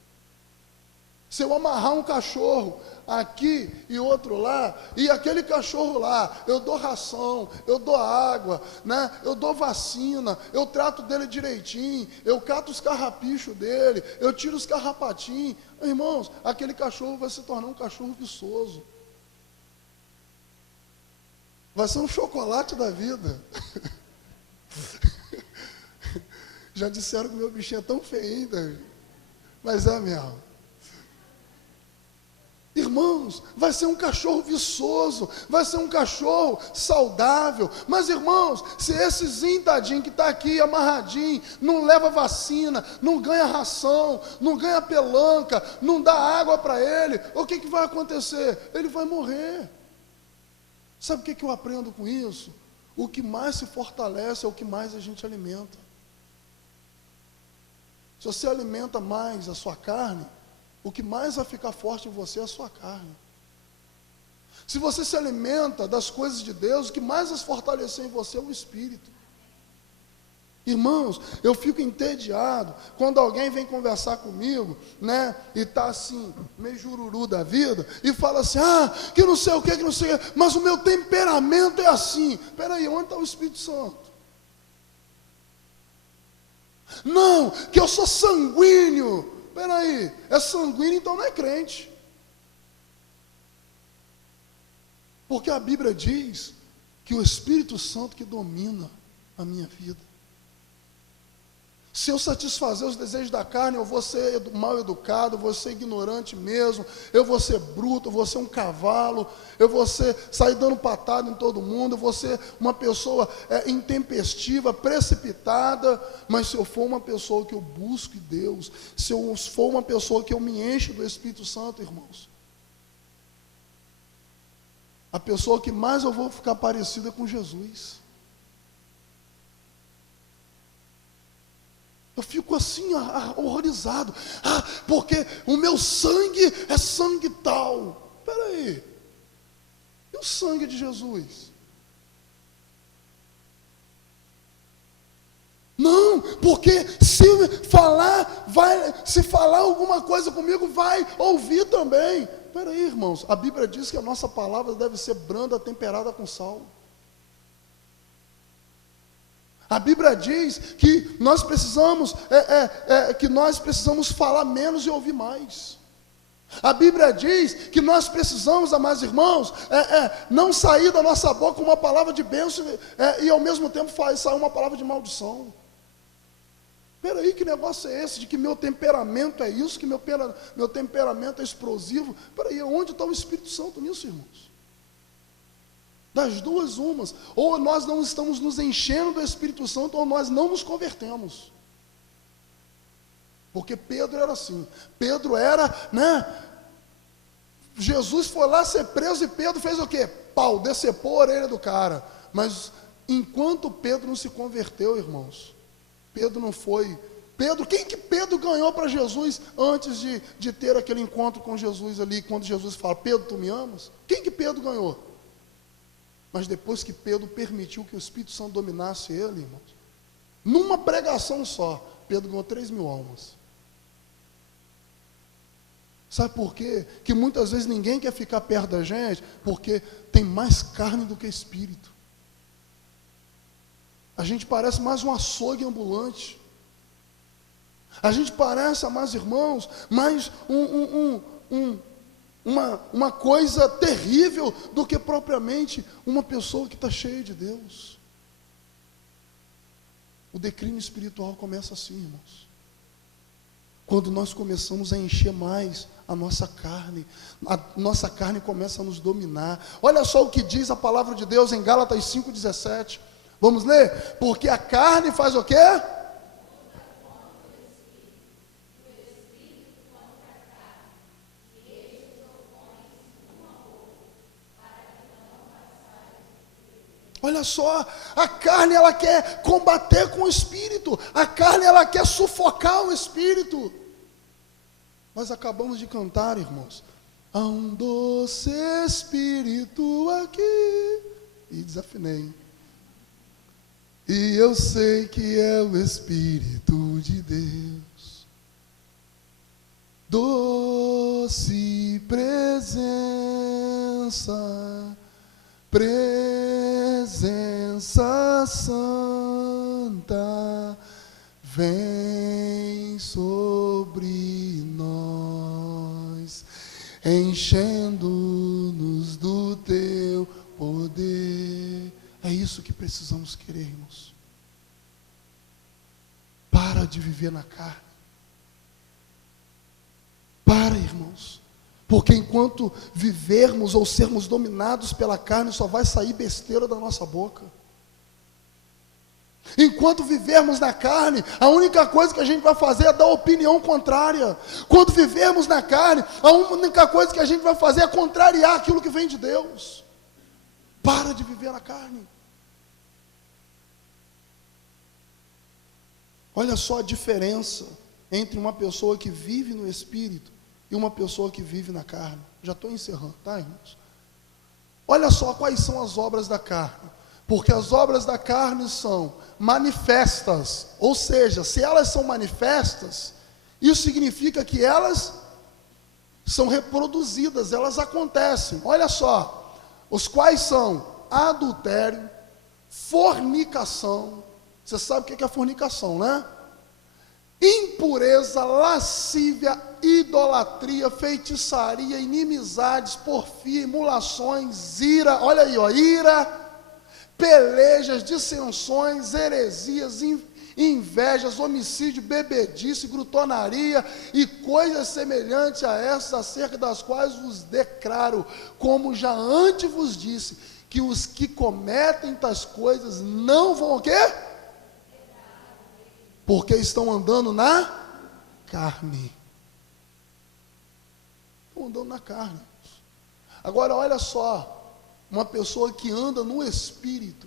Se eu amarrar um cachorro aqui e outro lá, e aquele cachorro lá, eu dou ração, eu dou água, né? Eu dou vacina, eu trato dele direitinho, eu cato os carrapichos dele, eu tiro os carrapatinhos. Irmãos, aquele cachorro vai se tornar um cachorro viçoso. Vai ser um chocolate da vida. Já disseram que meu bichinho é tão feio ainda, mas é mesmo. Irmãos, vai ser um cachorro viçoso, vai ser um cachorro saudável, mas irmãos, se esse zintadinho que está aqui amarradinho, não leva vacina, não ganha ração, não ganha pelanca, não dá água para ele, o que vai acontecer? Ele vai morrer. Sabe o que eu aprendo com isso? O que mais se fortalece é o que mais a gente alimenta. Se você alimenta mais a sua carne, o que mais vai ficar forte em você é a sua carne. Se você se alimenta das coisas de Deus, o que mais vai se fortalecer em você é o Espírito. Irmãos, eu fico entediado quando alguém vem conversar comigo, né, e está assim, meio jururu da vida, e fala assim, que não sei o que não sei o que, mas o meu temperamento é assim. Espera aí, onde está o Espírito Santo? Não, que eu sou sanguíneo. Espera aí, é sanguíneo, então não é crente. Porque a Bíblia diz que o Espírito Santo que domina a minha vida. Se eu satisfazer os desejos da carne, eu vou ser mal educado, eu vou ser ignorante mesmo, eu vou ser bruto, eu vou ser um cavalo, eu vou sair dando patada em todo mundo, eu vou ser uma pessoa intempestiva, precipitada. Mas se eu for uma pessoa que eu busco Deus, se eu for uma pessoa que eu me encho do Espírito Santo, irmãos, a pessoa que mais eu vou ficar parecida é com Jesus. Eu fico assim, horrorizado. Porque o meu sangue é sangue tal. Espera aí. E o sangue de Jesus? Não, porque se falar alguma coisa comigo, vai ouvir também. Espera aí, irmãos. A Bíblia diz que a nossa palavra deve ser branda, temperada com sal. A Bíblia diz que nós precisamos falar menos e ouvir mais. A Bíblia diz que nós precisamos, amados irmãos, não sair da nossa boca uma palavra de bênção e ao mesmo tempo sair uma palavra de maldição. Espera aí, que negócio é esse de que meu temperamento é isso, que meu temperamento é explosivo? Espera aí, onde está o Espírito Santo nisso, irmãos? Das duas umas, ou nós não estamos nos enchendo do Espírito Santo, ou nós não nos convertemos. Porque Pedro era assim, Pedro era, Jesus foi lá ser preso e Pedro fez o quê? Decepou a orelha do cara. Mas enquanto Pedro não se converteu, irmãos, quem que Pedro ganhou para Jesus antes de ter aquele encontro com Jesus ali, quando Jesus fala, Pedro, tu me amas? Quem que Pedro ganhou? Mas depois que Pedro permitiu que o Espírito Santo dominasse ele, irmãos, numa pregação só, Pedro ganhou 3.000 almas. Sabe por quê? Que muitas vezes ninguém quer ficar perto da gente, porque tem mais carne do que espírito. A gente parece mais um açougue ambulante. A gente parece, amados irmãos, mais uma coisa terrível do que propriamente uma pessoa que está cheia de Deus. O declínio espiritual começa assim, irmãos. Quando nós começamos a encher mais a nossa carne começa a nos dominar. Olha só o que diz a palavra de Deus em Gálatas 5,17. Vamos ler? Porque a carne faz o quê? Olha só, a carne ela quer combater com o espírito, a carne ela quer sufocar o espírito. Nós acabamos de cantar, irmãos, há um doce espírito aqui, e desafinei, e eu sei que é o Espírito de Deus, doce presença, presença santa, vem sobre nós, enchendo-nos do teu poder. É isso que precisamos querer, irmãos. Para de viver na carne. Para, irmãos. Porque enquanto vivermos ou sermos dominados pela carne, só vai sair besteira da nossa boca. Enquanto vivermos na carne, a única coisa que a gente vai fazer é dar opinião contrária. Quando vivermos na carne, a única coisa que a gente vai fazer é contrariar aquilo que vem de Deus. Para de viver na carne. Olha só a diferença entre uma pessoa que vive no Espírito e uma pessoa que vive na carne. Já estou encerrando, tá, irmãos? Olha só quais são as obras da carne. Porque as obras da carne são manifestas. Ou seja, se elas são manifestas, isso significa que elas são reproduzidas, elas acontecem. Olha só. Os quais são adultério, fornicação. Você sabe o que é fornicação, né? Impureza, lascívia, idolatria, feitiçaria, inimizades, porfia, emulações, ira, olha aí, ó, ira, pelejas, dissensões, heresias, invejas, homicídio, bebedice, glutonaria e coisas semelhantes a essas, acerca das quais vos declaro, como já antes vos disse, que os que cometem tais coisas não vão o quê? Porque estão andando na carne. Estão andando na carne. Agora olha só, uma pessoa que anda no Espírito,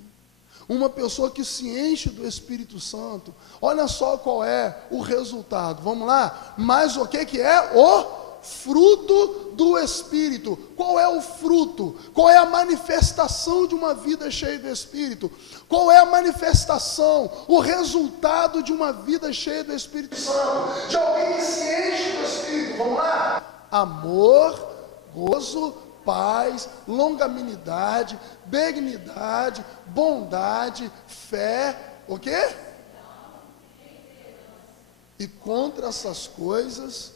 uma pessoa que se enche do Espírito Santo, olha só qual é o resultado. Vamos lá? Mas o que é? O fruto do Espírito. Qual é o fruto? Qual é a manifestação de uma vida cheia do Espírito? Qual é a manifestação, o resultado de uma vida cheia do Espírito Santo? De alguém que se enche do Espírito. Vamos lá? Amor, gozo, paz, longanimidade, benignidade, bondade, fé, o quê? E contra essas coisas.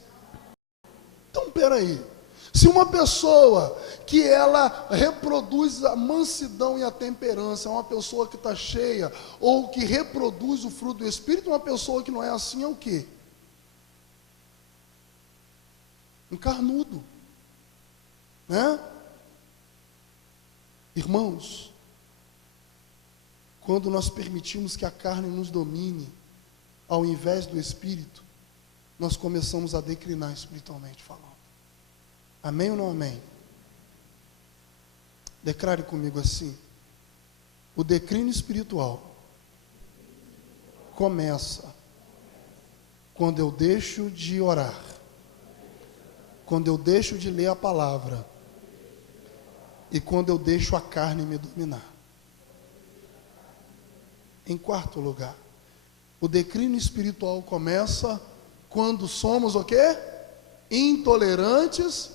Então, peraí. Se uma pessoa que ela reproduz a mansidão e a temperança, é uma pessoa que está cheia, ou que reproduz o fruto do Espírito, uma pessoa que não é assim é o quê? Um carnudo. Né? Irmãos, quando nós permitimos que a carne nos domine, ao invés do Espírito, nós começamos a declinar espiritualmente falando. Amém ou não amém? Declare comigo assim: o declínio espiritual começa quando eu deixo de orar, quando eu deixo de ler a palavra, e quando eu deixo a carne me dominar. Em quarto lugar, o declínio espiritual começa quando somos o quê? Intolerantes.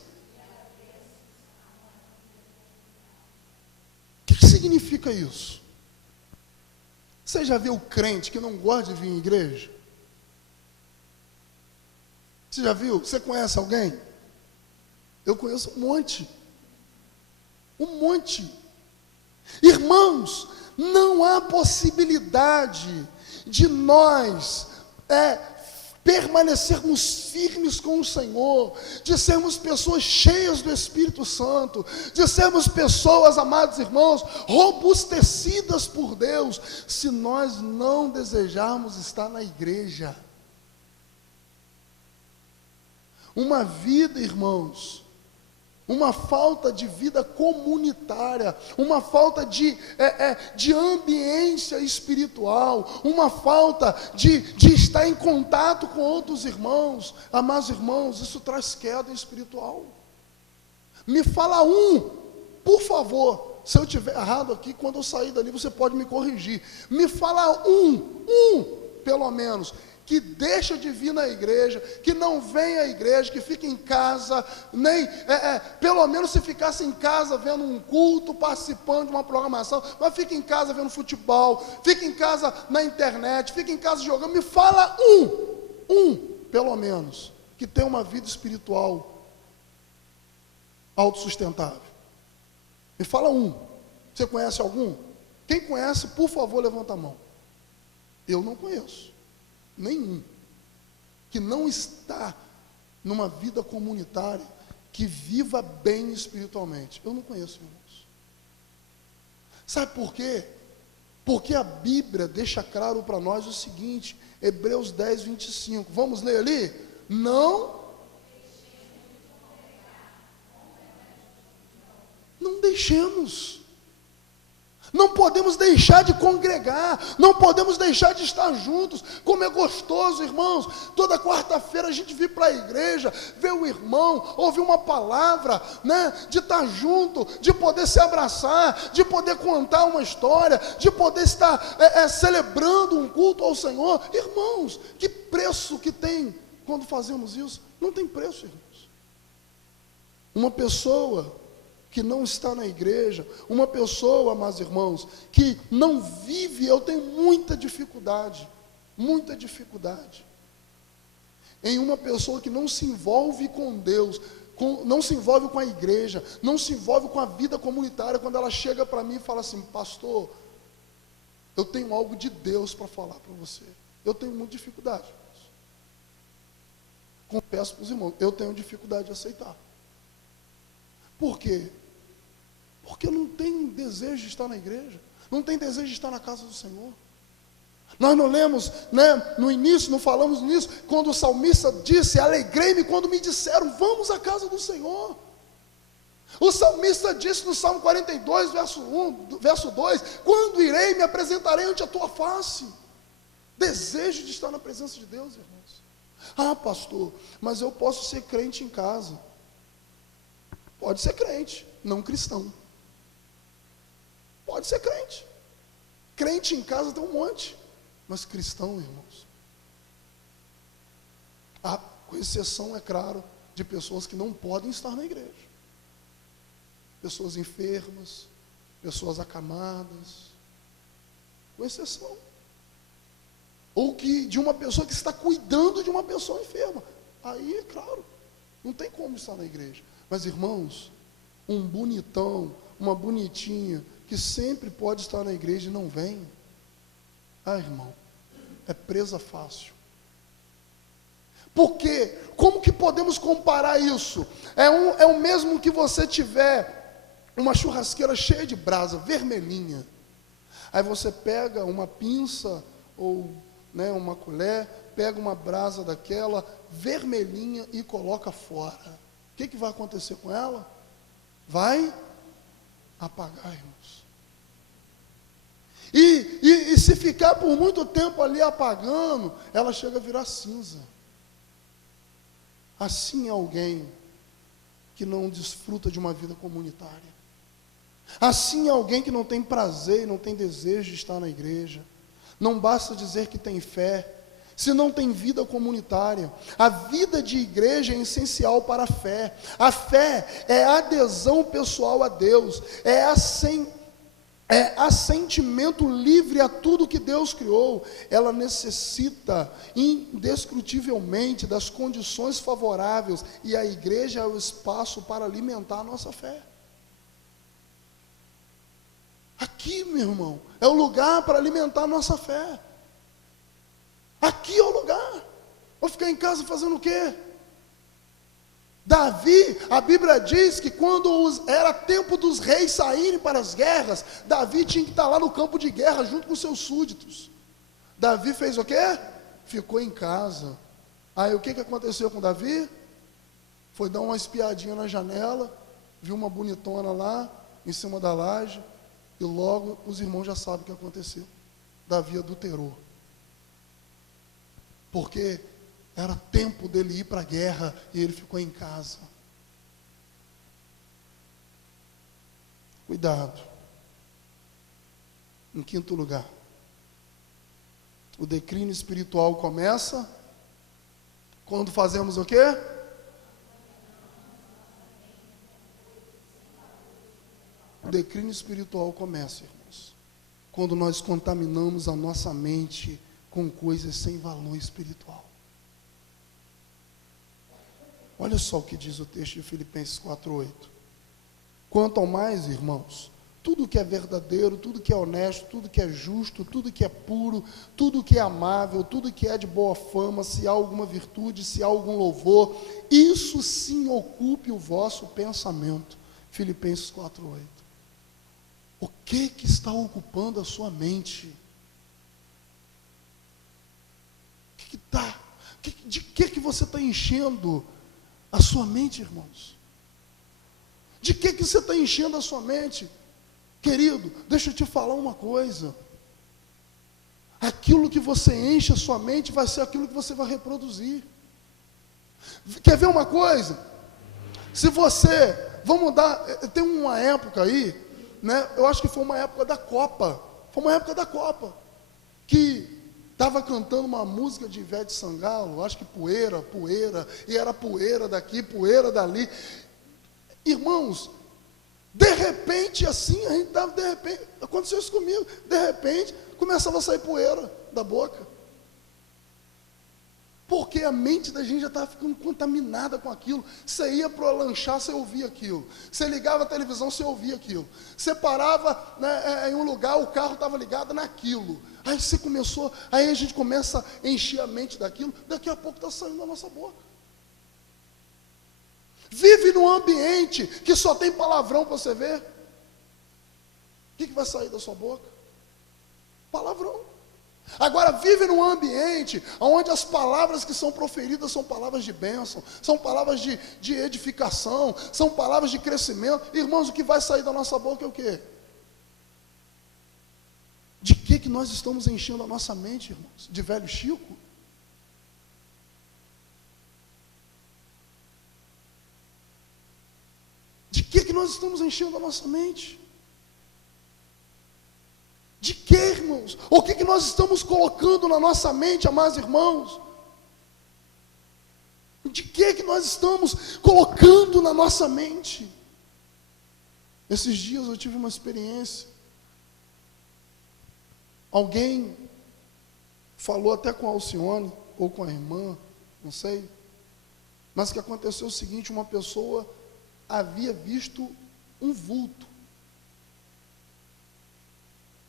O que significa isso? Você já viu crente que não gosta de vir em igreja? Você já viu? Você conhece alguém? Eu conheço um monte. Um monte. Irmãos, não há possibilidade de nós permanecermos firmes com o Senhor, de sermos pessoas cheias do Espírito Santo, de sermos pessoas, amados irmãos, robustecidas por Deus, se nós não desejarmos estar na igreja. Uma vida, irmãos, uma falta de vida comunitária, uma falta de ambiência espiritual, uma falta de estar em contato com outros irmãos. Amados irmãos, isso traz queda espiritual. Me fala por favor, se eu estiver errado aqui, quando eu sair dali você pode me corrigir. Me fala pelo menos, que deixa de vir na igreja, que não vem à igreja, que fica em casa, nem pelo menos se ficasse em casa vendo um culto, participando de uma programação, mas fica em casa vendo futebol, fica em casa na internet, fica em casa jogando. Me fala pelo menos, que tem uma vida espiritual autossustentável. Me fala Você conhece algum? Quem conhece, por favor, levanta a mão. Eu não conheço nenhum que não está numa vida comunitária, que viva bem espiritualmente. Eu não conheço, irmãos. Sabe por quê? Porque a Bíblia deixa claro para nós o seguinte, Hebreus 10, 25. Vamos ler ali? Não deixemos. Não podemos deixar de congregar, não podemos deixar de estar juntos. Como é gostoso, irmãos, toda quarta-feira a gente vir para a igreja, ver o irmão, ouvir uma palavra, de estar junto, de poder se abraçar, de poder contar uma história, de poder estar celebrando um culto ao Senhor. Irmãos, que preço que tem quando fazemos isso? Não tem preço, irmãos. Uma pessoa que não está na igreja, uma pessoa, amados irmãos, que não vive, eu tenho muita dificuldade, em uma pessoa que não se envolve com Deus, não se envolve com a igreja, não se envolve com a vida comunitária, quando ela chega para mim e fala assim, pastor, eu tenho algo de Deus para falar para você. Eu tenho muita dificuldade, irmãos. Confesso para os irmãos, eu tenho dificuldade de aceitar. Por quê? Porque não tem desejo de estar na igreja, não tem desejo de estar na casa do Senhor. Nós não lemos, no início, não falamos nisso, quando o salmista disse, alegrei-me quando me disseram, vamos à casa do Senhor. O salmista disse no Salmo 42, verso 2, quando irei, me apresentarei ante a tua face. Desejo de estar na presença de Deus, irmãos. Ah, pastor, mas eu posso ser crente em casa. Pode ser crente, não cristão. Pode ser crente. Crente em casa tem um monte. Mas cristão, irmãos. Com exceção, é claro, de pessoas que não podem estar na igreja. Pessoas enfermas, pessoas acamadas. Com exceção. Ou de uma pessoa que está cuidando de uma pessoa enferma. Aí, é claro, não tem como estar na igreja. Mas, irmãos, um bonitão, uma bonitinha, que sempre pode estar na igreja e não vem. Irmão, é presa fácil. Por quê? Como que podemos comparar isso? É o mesmo que você tiver uma churrasqueira cheia de brasa, vermelhinha. Aí você pega uma pinça ou uma colher, pega uma brasa daquela, vermelhinha e coloca fora. O que vai acontecer com ela? Vai apagar, irmãos. E se ficar por muito tempo ali apagando, ela chega a virar cinza. Assim é alguém que não desfruta de uma vida comunitária. Assim é alguém que não tem prazer e não tem desejo de estar na igreja. Não basta dizer que tem fé, se não tem vida comunitária. A vida de igreja é essencial para a fé. A fé é a adesão pessoal a Deus, é é assentimento livre a tudo que Deus criou. Ela necessita indiscutivelmente das condições favoráveis, e a igreja é o espaço para alimentar a nossa fé. Aqui, meu irmão, é o lugar para alimentar a nossa fé. Aqui é o lugar. Vou ficar em casa fazendo o quê? Davi, a Bíblia diz que quando era tempo dos reis saírem para as guerras, Davi tinha que estar lá no campo de guerra junto com seus súditos. Davi fez o quê? Ficou em casa. Aí o que aconteceu com Davi? Foi dar uma espiadinha na janela, viu uma bonitona lá, em cima da laje, e logo os irmãos já sabem o que aconteceu. Davi adulterou. Porque era tempo dele ir para a guerra e ele ficou em casa. Cuidado. Em quinto lugar, o declínio espiritual começa quando fazemos o quê? O declínio espiritual começa, irmãos, quando nós contaminamos a nossa mente com coisas sem valor espiritual. Olha só o que diz o texto de Filipenses 4:8. Quanto ao mais, irmãos, tudo que é verdadeiro, tudo que é honesto, tudo que é justo, tudo que é puro, tudo que é amável, tudo que é de boa fama, se há alguma virtude, se há algum louvor, isso sim ocupe o vosso pensamento. Filipenses 4:8. O que está ocupando a sua mente? De que você está enchendo a sua mente, irmãos? De que você está enchendo a sua mente? Querido, deixa eu te falar uma coisa. Aquilo que você enche a sua mente vai ser aquilo que você vai reproduzir. Quer ver uma coisa? Se você, vamos dar, tem uma época aí, né? Eu acho que foi uma época da Copa. Foi uma época da Copa que estava cantando uma música de Ivete Sangalo, acho que poeira, poeira, e era poeira daqui, poeira dali. Irmãos, de repente, assim, a gente estava, de repente, aconteceu isso comigo, de repente, começava a sair poeira da boca. Porque a mente da gente já estava ficando contaminada com aquilo. Você ia para lanchar, você ouvia aquilo. Você ligava a televisão, você ouvia aquilo. Você parava, né, em um lugar, o carro estava ligado naquilo. Aí você começou, aí a gente começa a encher a mente daquilo, daqui a pouco está saindo da nossa boca. Vive num ambiente que só tem palavrão para você ver. O que vai sair da sua boca? Palavrão. Agora vive num ambiente onde as palavras que são proferidas são palavras de bênção, são palavras de edificação, são palavras de crescimento. Irmãos, o que vai sair da nossa boca é o quê? De que nós estamos enchendo a nossa mente, irmãos? De velho Chico? De que nós estamos enchendo a nossa mente? De que, irmãos? O que nós estamos colocando na nossa mente, amados irmãos? De que nós estamos colocando na nossa mente? Esses dias eu tive uma experiência. Alguém falou até com a Alcione, ou com a irmã, não sei. Mas que aconteceu o seguinte, uma pessoa havia visto um vulto.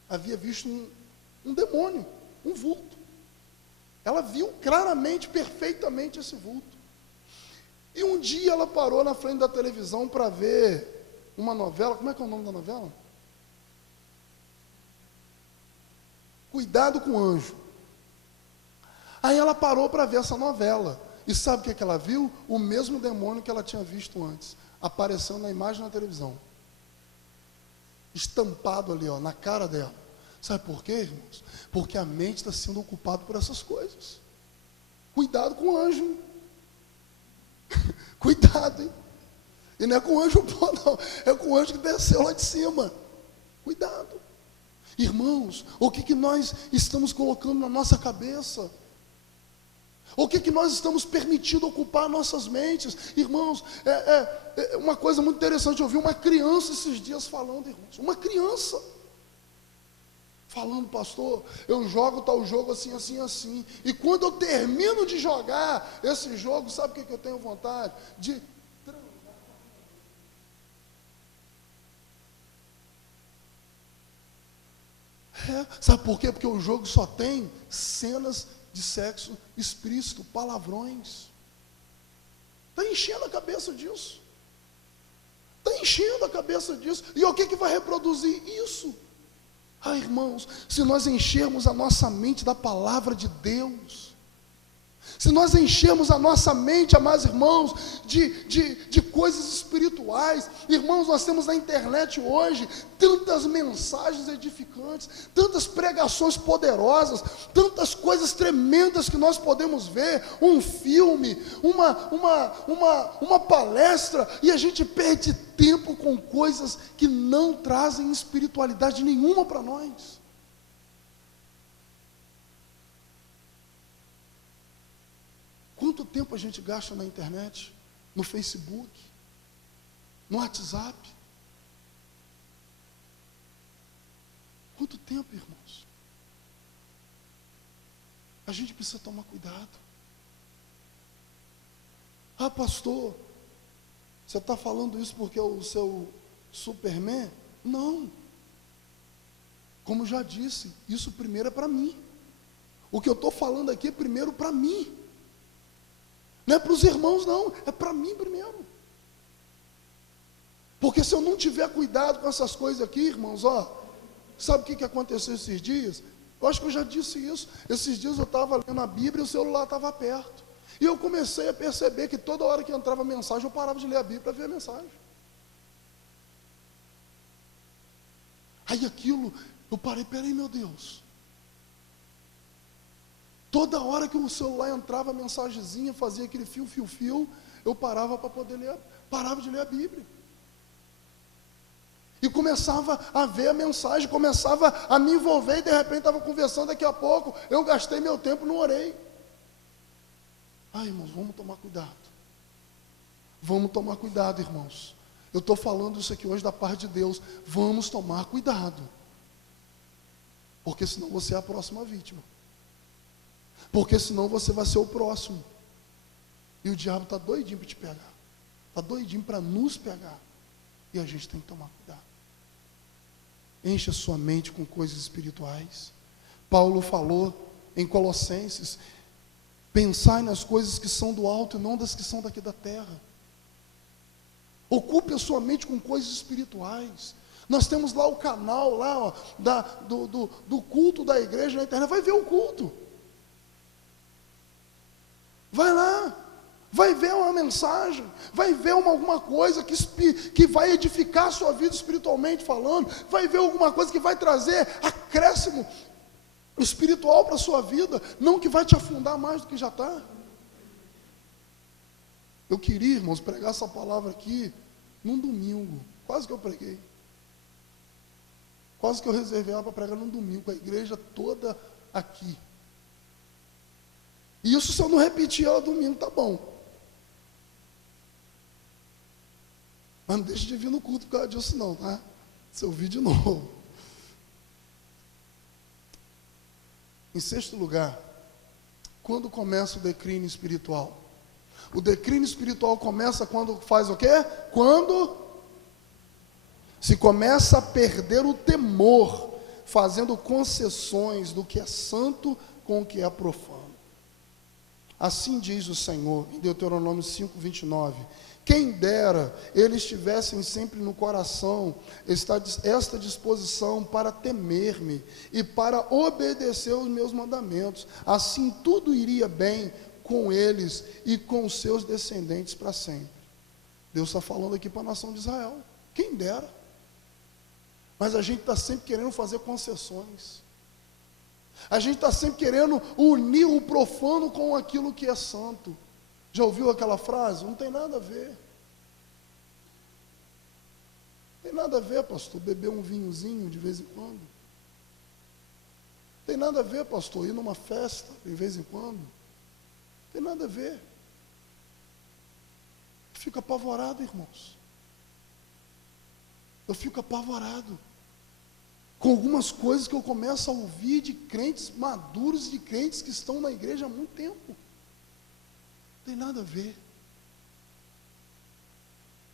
Havia visto um demônio, um vulto. Ela viu claramente, perfeitamente esse vulto. E um dia ela parou na frente da televisão para ver uma novela. Como é que é o nome da novela? Cuidado com o Anjo. Aí ela parou para ver essa novela. E sabe o que ela viu? O mesmo demônio que ela tinha visto antes, aparecendo na imagem na televisão. Estampado ali, ó, na cara dela. Sabe por quê, irmãos? Porque a mente está sendo ocupada por essas coisas. Cuidado com o anjo. Cuidado, hein? E não é com o anjo bom, não. É com o anjo que desceu lá de cima. Cuidado. Irmãos, o que nós estamos colocando na nossa cabeça? O que nós estamos permitindo ocupar nossas mentes? Irmãos, é uma coisa muito interessante. Eu vi uma criança esses dias falando, irmãos. Uma criança. falando, pastor, eu jogo tal jogo assim, assim, assim. E quando eu termino de jogar esse jogo, sabe o que eu tenho vontade? De transar. Sabe por quê? Porque o jogo só tem cenas de sexo explícito, palavrões. Está enchendo a cabeça disso. Está enchendo a cabeça disso. E o que vai reproduzir isso? Ah, irmãos, se nós enchermos a nossa mente da palavra de Deus, se nós enchermos a nossa mente, amados irmãos, de coisas espirituais, irmãos, nós temos na internet hoje tantas mensagens edificantes, tantas pregações poderosas, tantas coisas tremendas que nós podemos ver, um filme, uma palestra, e a gente perde tempo com coisas que não trazem espiritualidade nenhuma para nós. Quanto tempo a gente gasta na internet, no Facebook, no WhatsApp? Quanto tempo, irmãos? A gente precisa tomar cuidado. Ah, pastor, você está falando isso porque é o seu Superman? Não. Como já disse, isso primeiro é para mim. O que eu estou falando aqui é primeiro para mim. Não é para os irmãos, não. É para mim primeiro. Porque se eu não tiver cuidado com essas coisas aqui, irmãos, sabe o que aconteceu esses dias? Eu acho que eu já disse isso. Esses dias eu estava lendo a Bíblia e o celular estava perto. E eu comecei a perceber que toda hora que entrava mensagem, eu parava de ler a Bíblia para ver a mensagem. Aí aquilo, eu parei, peraí, meu Deus. Toda hora que o celular entrava a mensagenzinha, fazia aquele fio, eu parava para poder ler, parava de ler a Bíblia. E começava a ver a mensagem, começava a me envolver, e de repente estava conversando, daqui a pouco, eu gastei meu tempo, não orei. Ai, irmãos, vamos tomar cuidado. Vamos tomar cuidado, irmãos. Eu estou falando isso aqui hoje da parte de Deus. Vamos tomar cuidado. Porque senão você é a próxima vítima. Porque senão você vai ser o próximo. E o diabo está doidinho para te pegar. Está doidinho para nos pegar. E a gente tem que tomar cuidado. Enche a sua mente com coisas espirituais. Paulo falou em Colossenses: pensai nas coisas que são do alto e não das que são daqui da terra. Ocupe a sua mente com coisas espirituais. Nós temos lá o canal lá, do culto da igreja na internet. Vai ver o culto. Vai lá, vai ver uma mensagem, vai ver alguma coisa que vai edificar a sua vida espiritualmente falando, vai ver alguma coisa que vai trazer acréscimo espiritual para a sua vida, não que vai te afundar mais do que já está. Eu queria, irmãos, pregar essa palavra aqui num domingo, quase que eu preguei. Quase que eu reservei ela para pregar num domingo, com a igreja toda aqui. E isso se eu não repetir ela domingo, tá bom. Mas não deixe de vir no culto por causa disso não, tá? Se eu vir de novo. Em sexto lugar, quando começa o declínio espiritual? O declínio espiritual começa quando faz o quê? Quando se começa a perder o temor, fazendo concessões do que é santo com o que é profano. Assim diz o Senhor, em Deuteronômio 5:29, quem dera eles tivessem sempre no coração esta disposição para temer-me e para obedecer os meus mandamentos, assim tudo iria bem com eles e com os seus descendentes para sempre. Deus está falando aqui para a nação de Israel, quem dera. Mas a gente está sempre querendo fazer concessões. A gente está sempre querendo unir o profano com aquilo que é santo. Já ouviu aquela frase? Não tem nada a ver. Não tem nada a ver, pastor, beber um vinhozinho de vez em quando. Não tem nada a ver, pastor, ir numa festa de vez em quando. Não tem nada a ver. Eu fico apavorado, irmãos. Eu fico apavorado com algumas coisas que eu começo a ouvir de crentes maduros, de crentes que estão na igreja há muito tempo. Não tem nada a ver.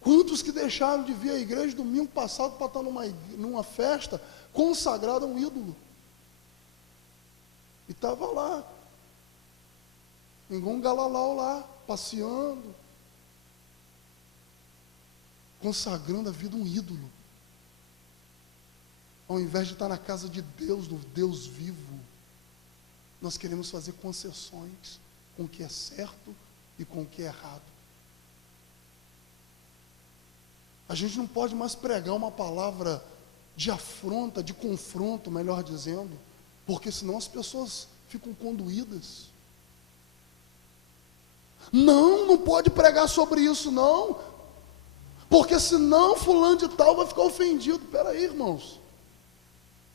Quantos que deixaram de vir à igreja domingo passado para estar numa festa consagrada a um ídolo? E estava lá, igual um galalau lá, passeando, consagrando a vida a um ídolo. Ao invés de estar na casa de Deus, do Deus vivo, nós queremos fazer concessões com o que é certo e com o que é errado. A gente não pode mais pregar uma palavra de afronta, de confronto, melhor dizendo, porque senão as pessoas ficam conduídas. Não pode pregar sobre isso não, porque senão fulano de tal vai ficar ofendido. Espera aí, irmãos.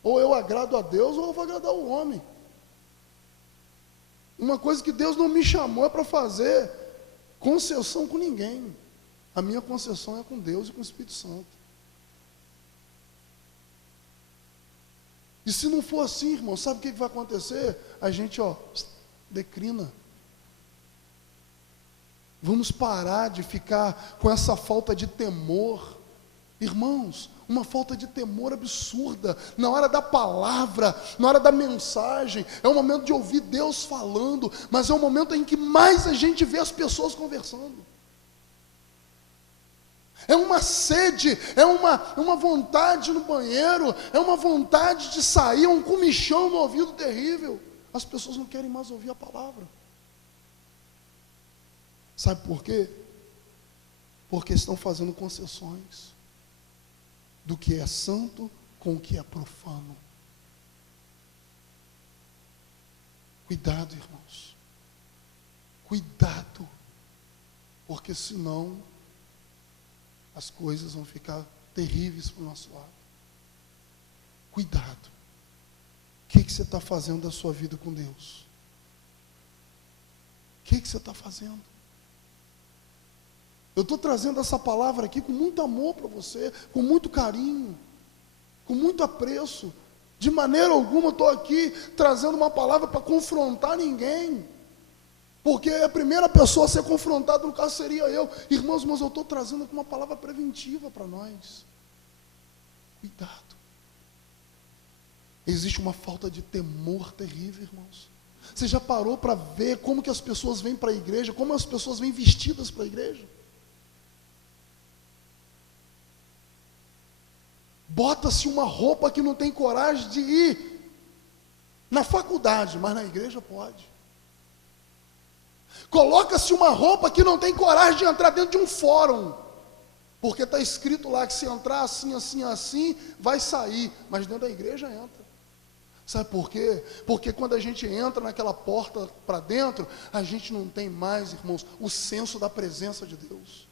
Ou eu agrado a Deus, ou eu vou agradar o homem. Uma coisa que Deus não me chamou é para fazer concessão com ninguém. A minha concessão é com Deus e com o Espírito Santo. E se não for assim, irmão, sabe o que vai acontecer? A gente, declina. Vamos parar de ficar com essa falta de temor. Irmãos, uma falta de temor absurda, na hora da palavra, na hora da mensagem, é o momento de ouvir Deus falando, mas é o momento em que mais a gente vê as pessoas conversando. É uma sede, é uma vontade no banheiro, é uma vontade de sair, um comichão no ouvido terrível. As pessoas não querem mais ouvir a palavra. Sabe por quê? Porque estão fazendo concessões do que é santo com o que é profano. Cuidado, irmãos. Cuidado. Porque senão as coisas vão ficar terríveis para o nosso lado. Cuidado. O que você está fazendo da sua vida com Deus? O que você está fazendo? Eu estou trazendo essa palavra aqui com muito amor para você, com muito carinho, com muito apreço. De maneira alguma eu estou aqui trazendo uma palavra para confrontar ninguém. Porque a primeira pessoa a ser confrontada, no caso, seria eu. Irmãos, mas eu estou trazendo aqui uma palavra preventiva para nós. Cuidado. Existe uma falta de temor terrível, irmãos. Você já parou para ver como que as pessoas vêm para a igreja, como as pessoas vêm vestidas para a igreja? Bota-se uma roupa que não tem coragem de ir na faculdade, mas na igreja pode. Coloca-se uma roupa que não tem coragem de entrar dentro de um fórum, porque está escrito lá que se entrar assim, assim, assim, vai sair, mas dentro da igreja entra. Sabe por quê? Porque quando a gente entra naquela porta para dentro, a gente não tem mais, irmãos, o senso da presença de Deus.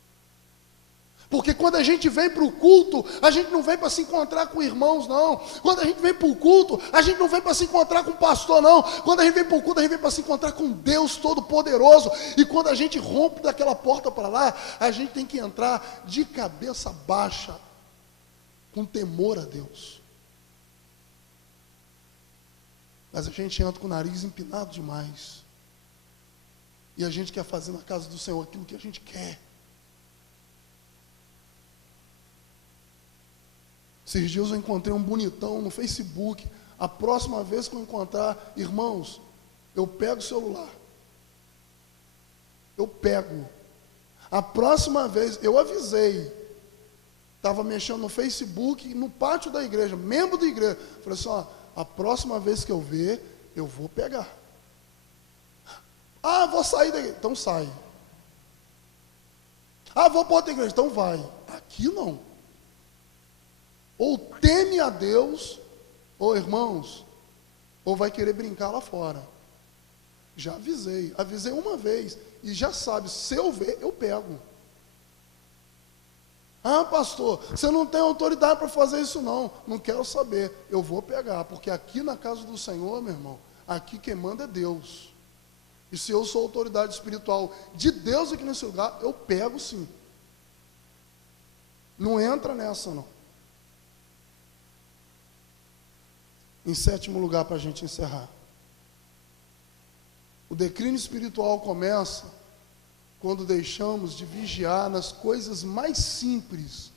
Porque quando a gente vem para o culto, a gente não vem para se encontrar com irmãos, não. Quando a gente vem para o culto, a gente não vem para se encontrar com o pastor, não. Quando a gente vem para o culto, a gente vem para se encontrar com Deus Todo-Poderoso. E quando a gente rompe daquela porta para lá, a gente tem que entrar de cabeça baixa, com temor a Deus. Mas a gente entra com o nariz empinado demais. E a gente quer fazer na casa do Senhor aquilo que a gente quer. Esses dias eu encontrei um bonitão no Facebook. A próxima vez que eu encontrar, irmãos, eu pego o celular. Eu pego. A próxima vez, eu avisei. Estava mexendo no Facebook, no pátio da igreja, membro da igreja. Falei assim, a próxima vez que eu ver, eu vou pegar. Ah, vou sair da igreja. Então sai. Ah, vou para outra igreja. Então vai. Aqui não. Ou teme a Deus, ou irmãos, ou vai querer brincar lá fora. Já avisei uma vez, e já sabe, se eu ver, eu pego. Ah, pastor, você não tem autoridade para fazer isso não quero saber, eu vou pegar, porque aqui na casa do Senhor, meu irmão, aqui quem manda é Deus. E se eu sou autoridade espiritual de Deus aqui nesse lugar, eu pego sim. Não entra nessa não. Em sétimo lugar, para a gente encerrar. O declínio espiritual começa quando deixamos de vigiar nas coisas mais simples,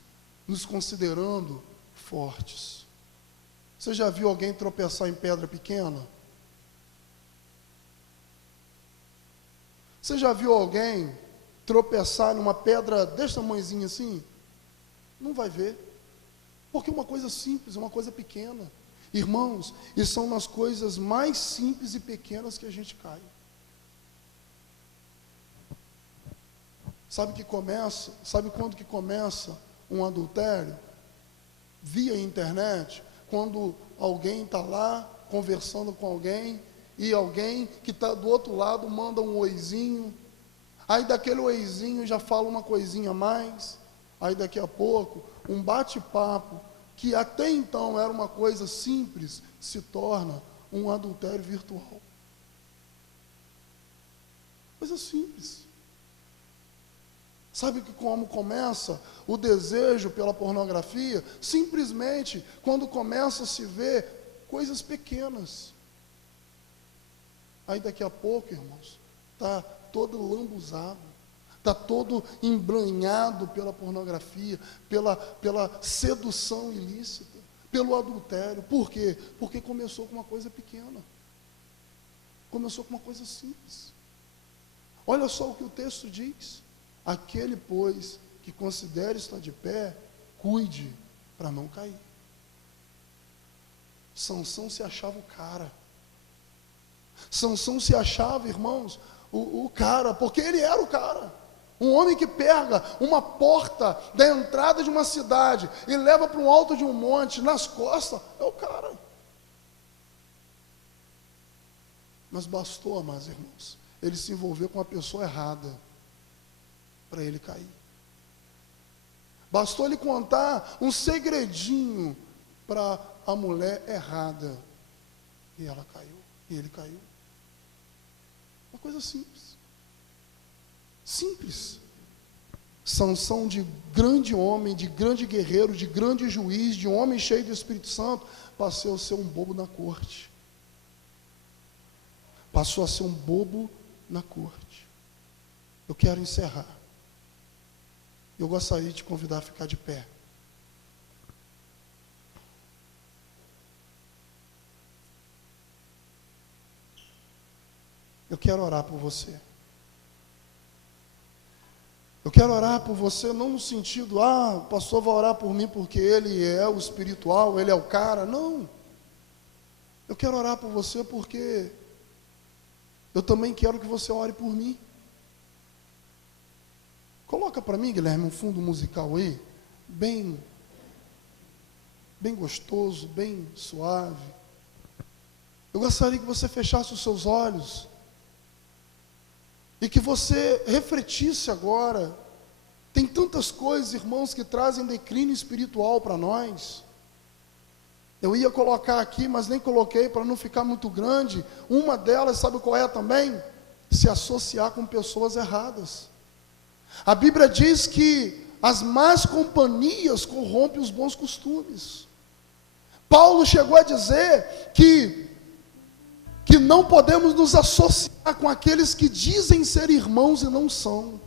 nos considerando fortes. Você já viu alguém tropeçar em pedra pequena? Você já viu alguém tropeçar numa pedra desse tamanhozinho assim? Não vai ver. Porque é uma coisa simples, é uma coisa pequena. Irmãos, e são nas coisas mais simples e pequenas que a gente cai. Sabe quando que começa um adultério? Via internet, quando alguém está lá conversando com alguém, e alguém que está do outro lado manda um oizinho, aí daquele oizinho já fala uma coisinha a mais, aí daqui a pouco, um bate-papo, que até então era uma coisa simples, se torna um adultério virtual. Coisa simples. Sabe que como começa o desejo pela pornografia? Simplesmente quando começa a se ver coisas pequenas. Aí daqui a pouco, irmãos, está todo lambuzado, está todo embranhado pela pornografia, pela sedução ilícita, pelo adultério. Por quê? Porque começou com uma coisa pequena. Começou com uma coisa simples. Olha só o que o texto diz. Aquele, pois, que considere estar de pé, cuide para não cair. Sansão se achava o cara. Sansão se achava, irmãos, o cara, porque ele era o cara. Um homem que pega uma porta da entrada de uma cidade e leva para um alto de um monte, nas costas, é o cara. Mas bastou, amados irmãos, ele se envolver com a pessoa errada para ele cair. Bastou ele contar um segredinho para a mulher errada e ela caiu, e ele caiu. Uma coisa simples. Simples. Sansão, de grande homem, de grande guerreiro, de grande juiz, de um homem cheio do Espírito Santo, passou a ser um bobo na corte. Passou a ser um bobo na corte. Eu quero encerrar. Eu gostaria de te convidar a ficar de pé. Eu quero orar por você. Eu quero orar por você não no sentido, o pastor vai orar por mim porque ele é o espiritual, ele é o cara. Não. Eu quero orar por você porque eu também quero que você ore por mim. Coloca para mim, Guilherme, um fundo musical aí, bem gostoso, bem suave. Eu gostaria que você fechasse os seus olhos e que você refletisse agora. Tem tantas coisas, irmãos, que trazem declínio espiritual para nós. Eu ia colocar aqui, mas nem coloquei para não ficar muito grande. Uma delas, sabe qual é também? Se associar com pessoas erradas. A Bíblia diz que as más companhias corrompem os bons costumes. Paulo chegou a dizer que não podemos nos associar com aqueles que dizem ser irmãos e não são.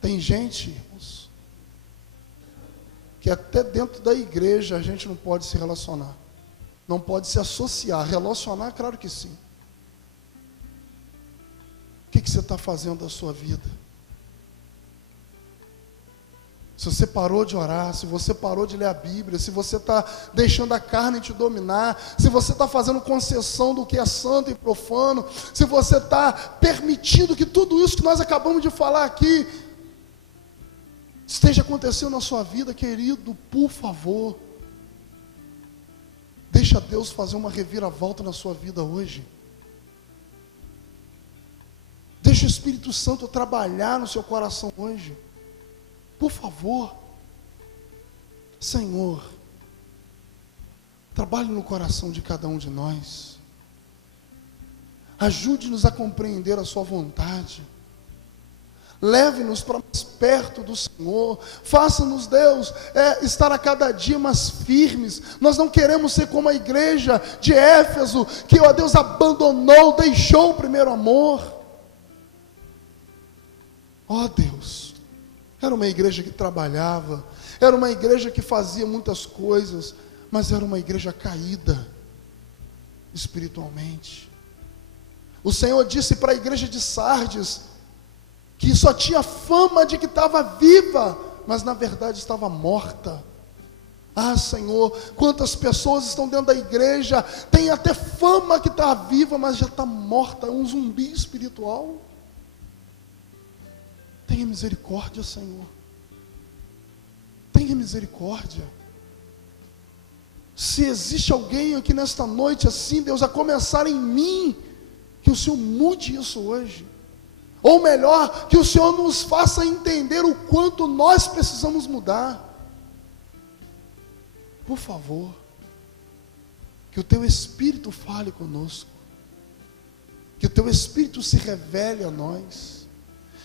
Tem gente, irmãos, que até dentro da igreja a gente não pode se relacionar. Não pode se associar. Relacionar, claro que sim. O que você está fazendo da sua vida? Se você parou de orar, se você parou de ler a Bíblia, se você está deixando a carne te dominar, se você está fazendo concessão do que é santo e profano, se você está permitindo que tudo isso que nós acabamos de falar aqui esteja acontecendo na sua vida, querido, por favor, deixa Deus fazer uma reviravolta na sua vida hoje. Deixa o Espírito Santo trabalhar no seu coração hoje. Por favor. Senhor, trabalhe no coração de cada um de nós. Ajude-nos a compreender a sua vontade. Leve-nos para perto do Senhor. Faça-nos, Deus, estar a cada dia mais firmes. Nós não queremos ser como a igreja de Éfeso, que, ó Deus, abandonou, deixou o primeiro amor. Ó Deus, era uma igreja que trabalhava, era uma igreja que fazia muitas coisas, mas era uma igreja caída espiritualmente. O Senhor disse para a igreja de Sardes que só tinha fama de que estava viva, mas na verdade estava morta. Ah, Senhor, quantas pessoas estão dentro da igreja, tem até fama que está viva, mas já está morta, é um zumbi espiritual. Tenha misericórdia, Senhor. Tenha misericórdia. Se existe alguém aqui nesta noite assim, Deus, a começar em mim, que o Senhor mude isso hoje. Ou melhor, que o Senhor nos faça entender o quanto nós precisamos mudar. Por favor, que o Teu Espírito fale conosco. Que o Teu Espírito se revele a nós.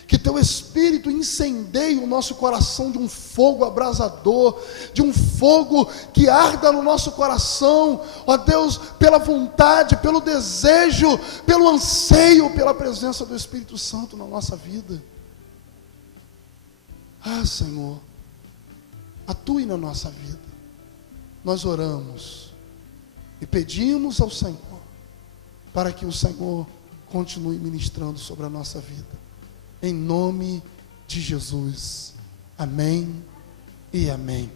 Que Teu Espírito incendeie o nosso coração de um fogo abrasador, de um fogo que arda no nosso coração, ó Deus, pela vontade, pelo desejo, pelo anseio, pela presença do Espírito Santo na nossa vida. Ah, Senhor, atue na nossa vida. Nós oramos e pedimos ao Senhor, para que o Senhor continue ministrando sobre a nossa vida. Em nome de Jesus. Amém e amém.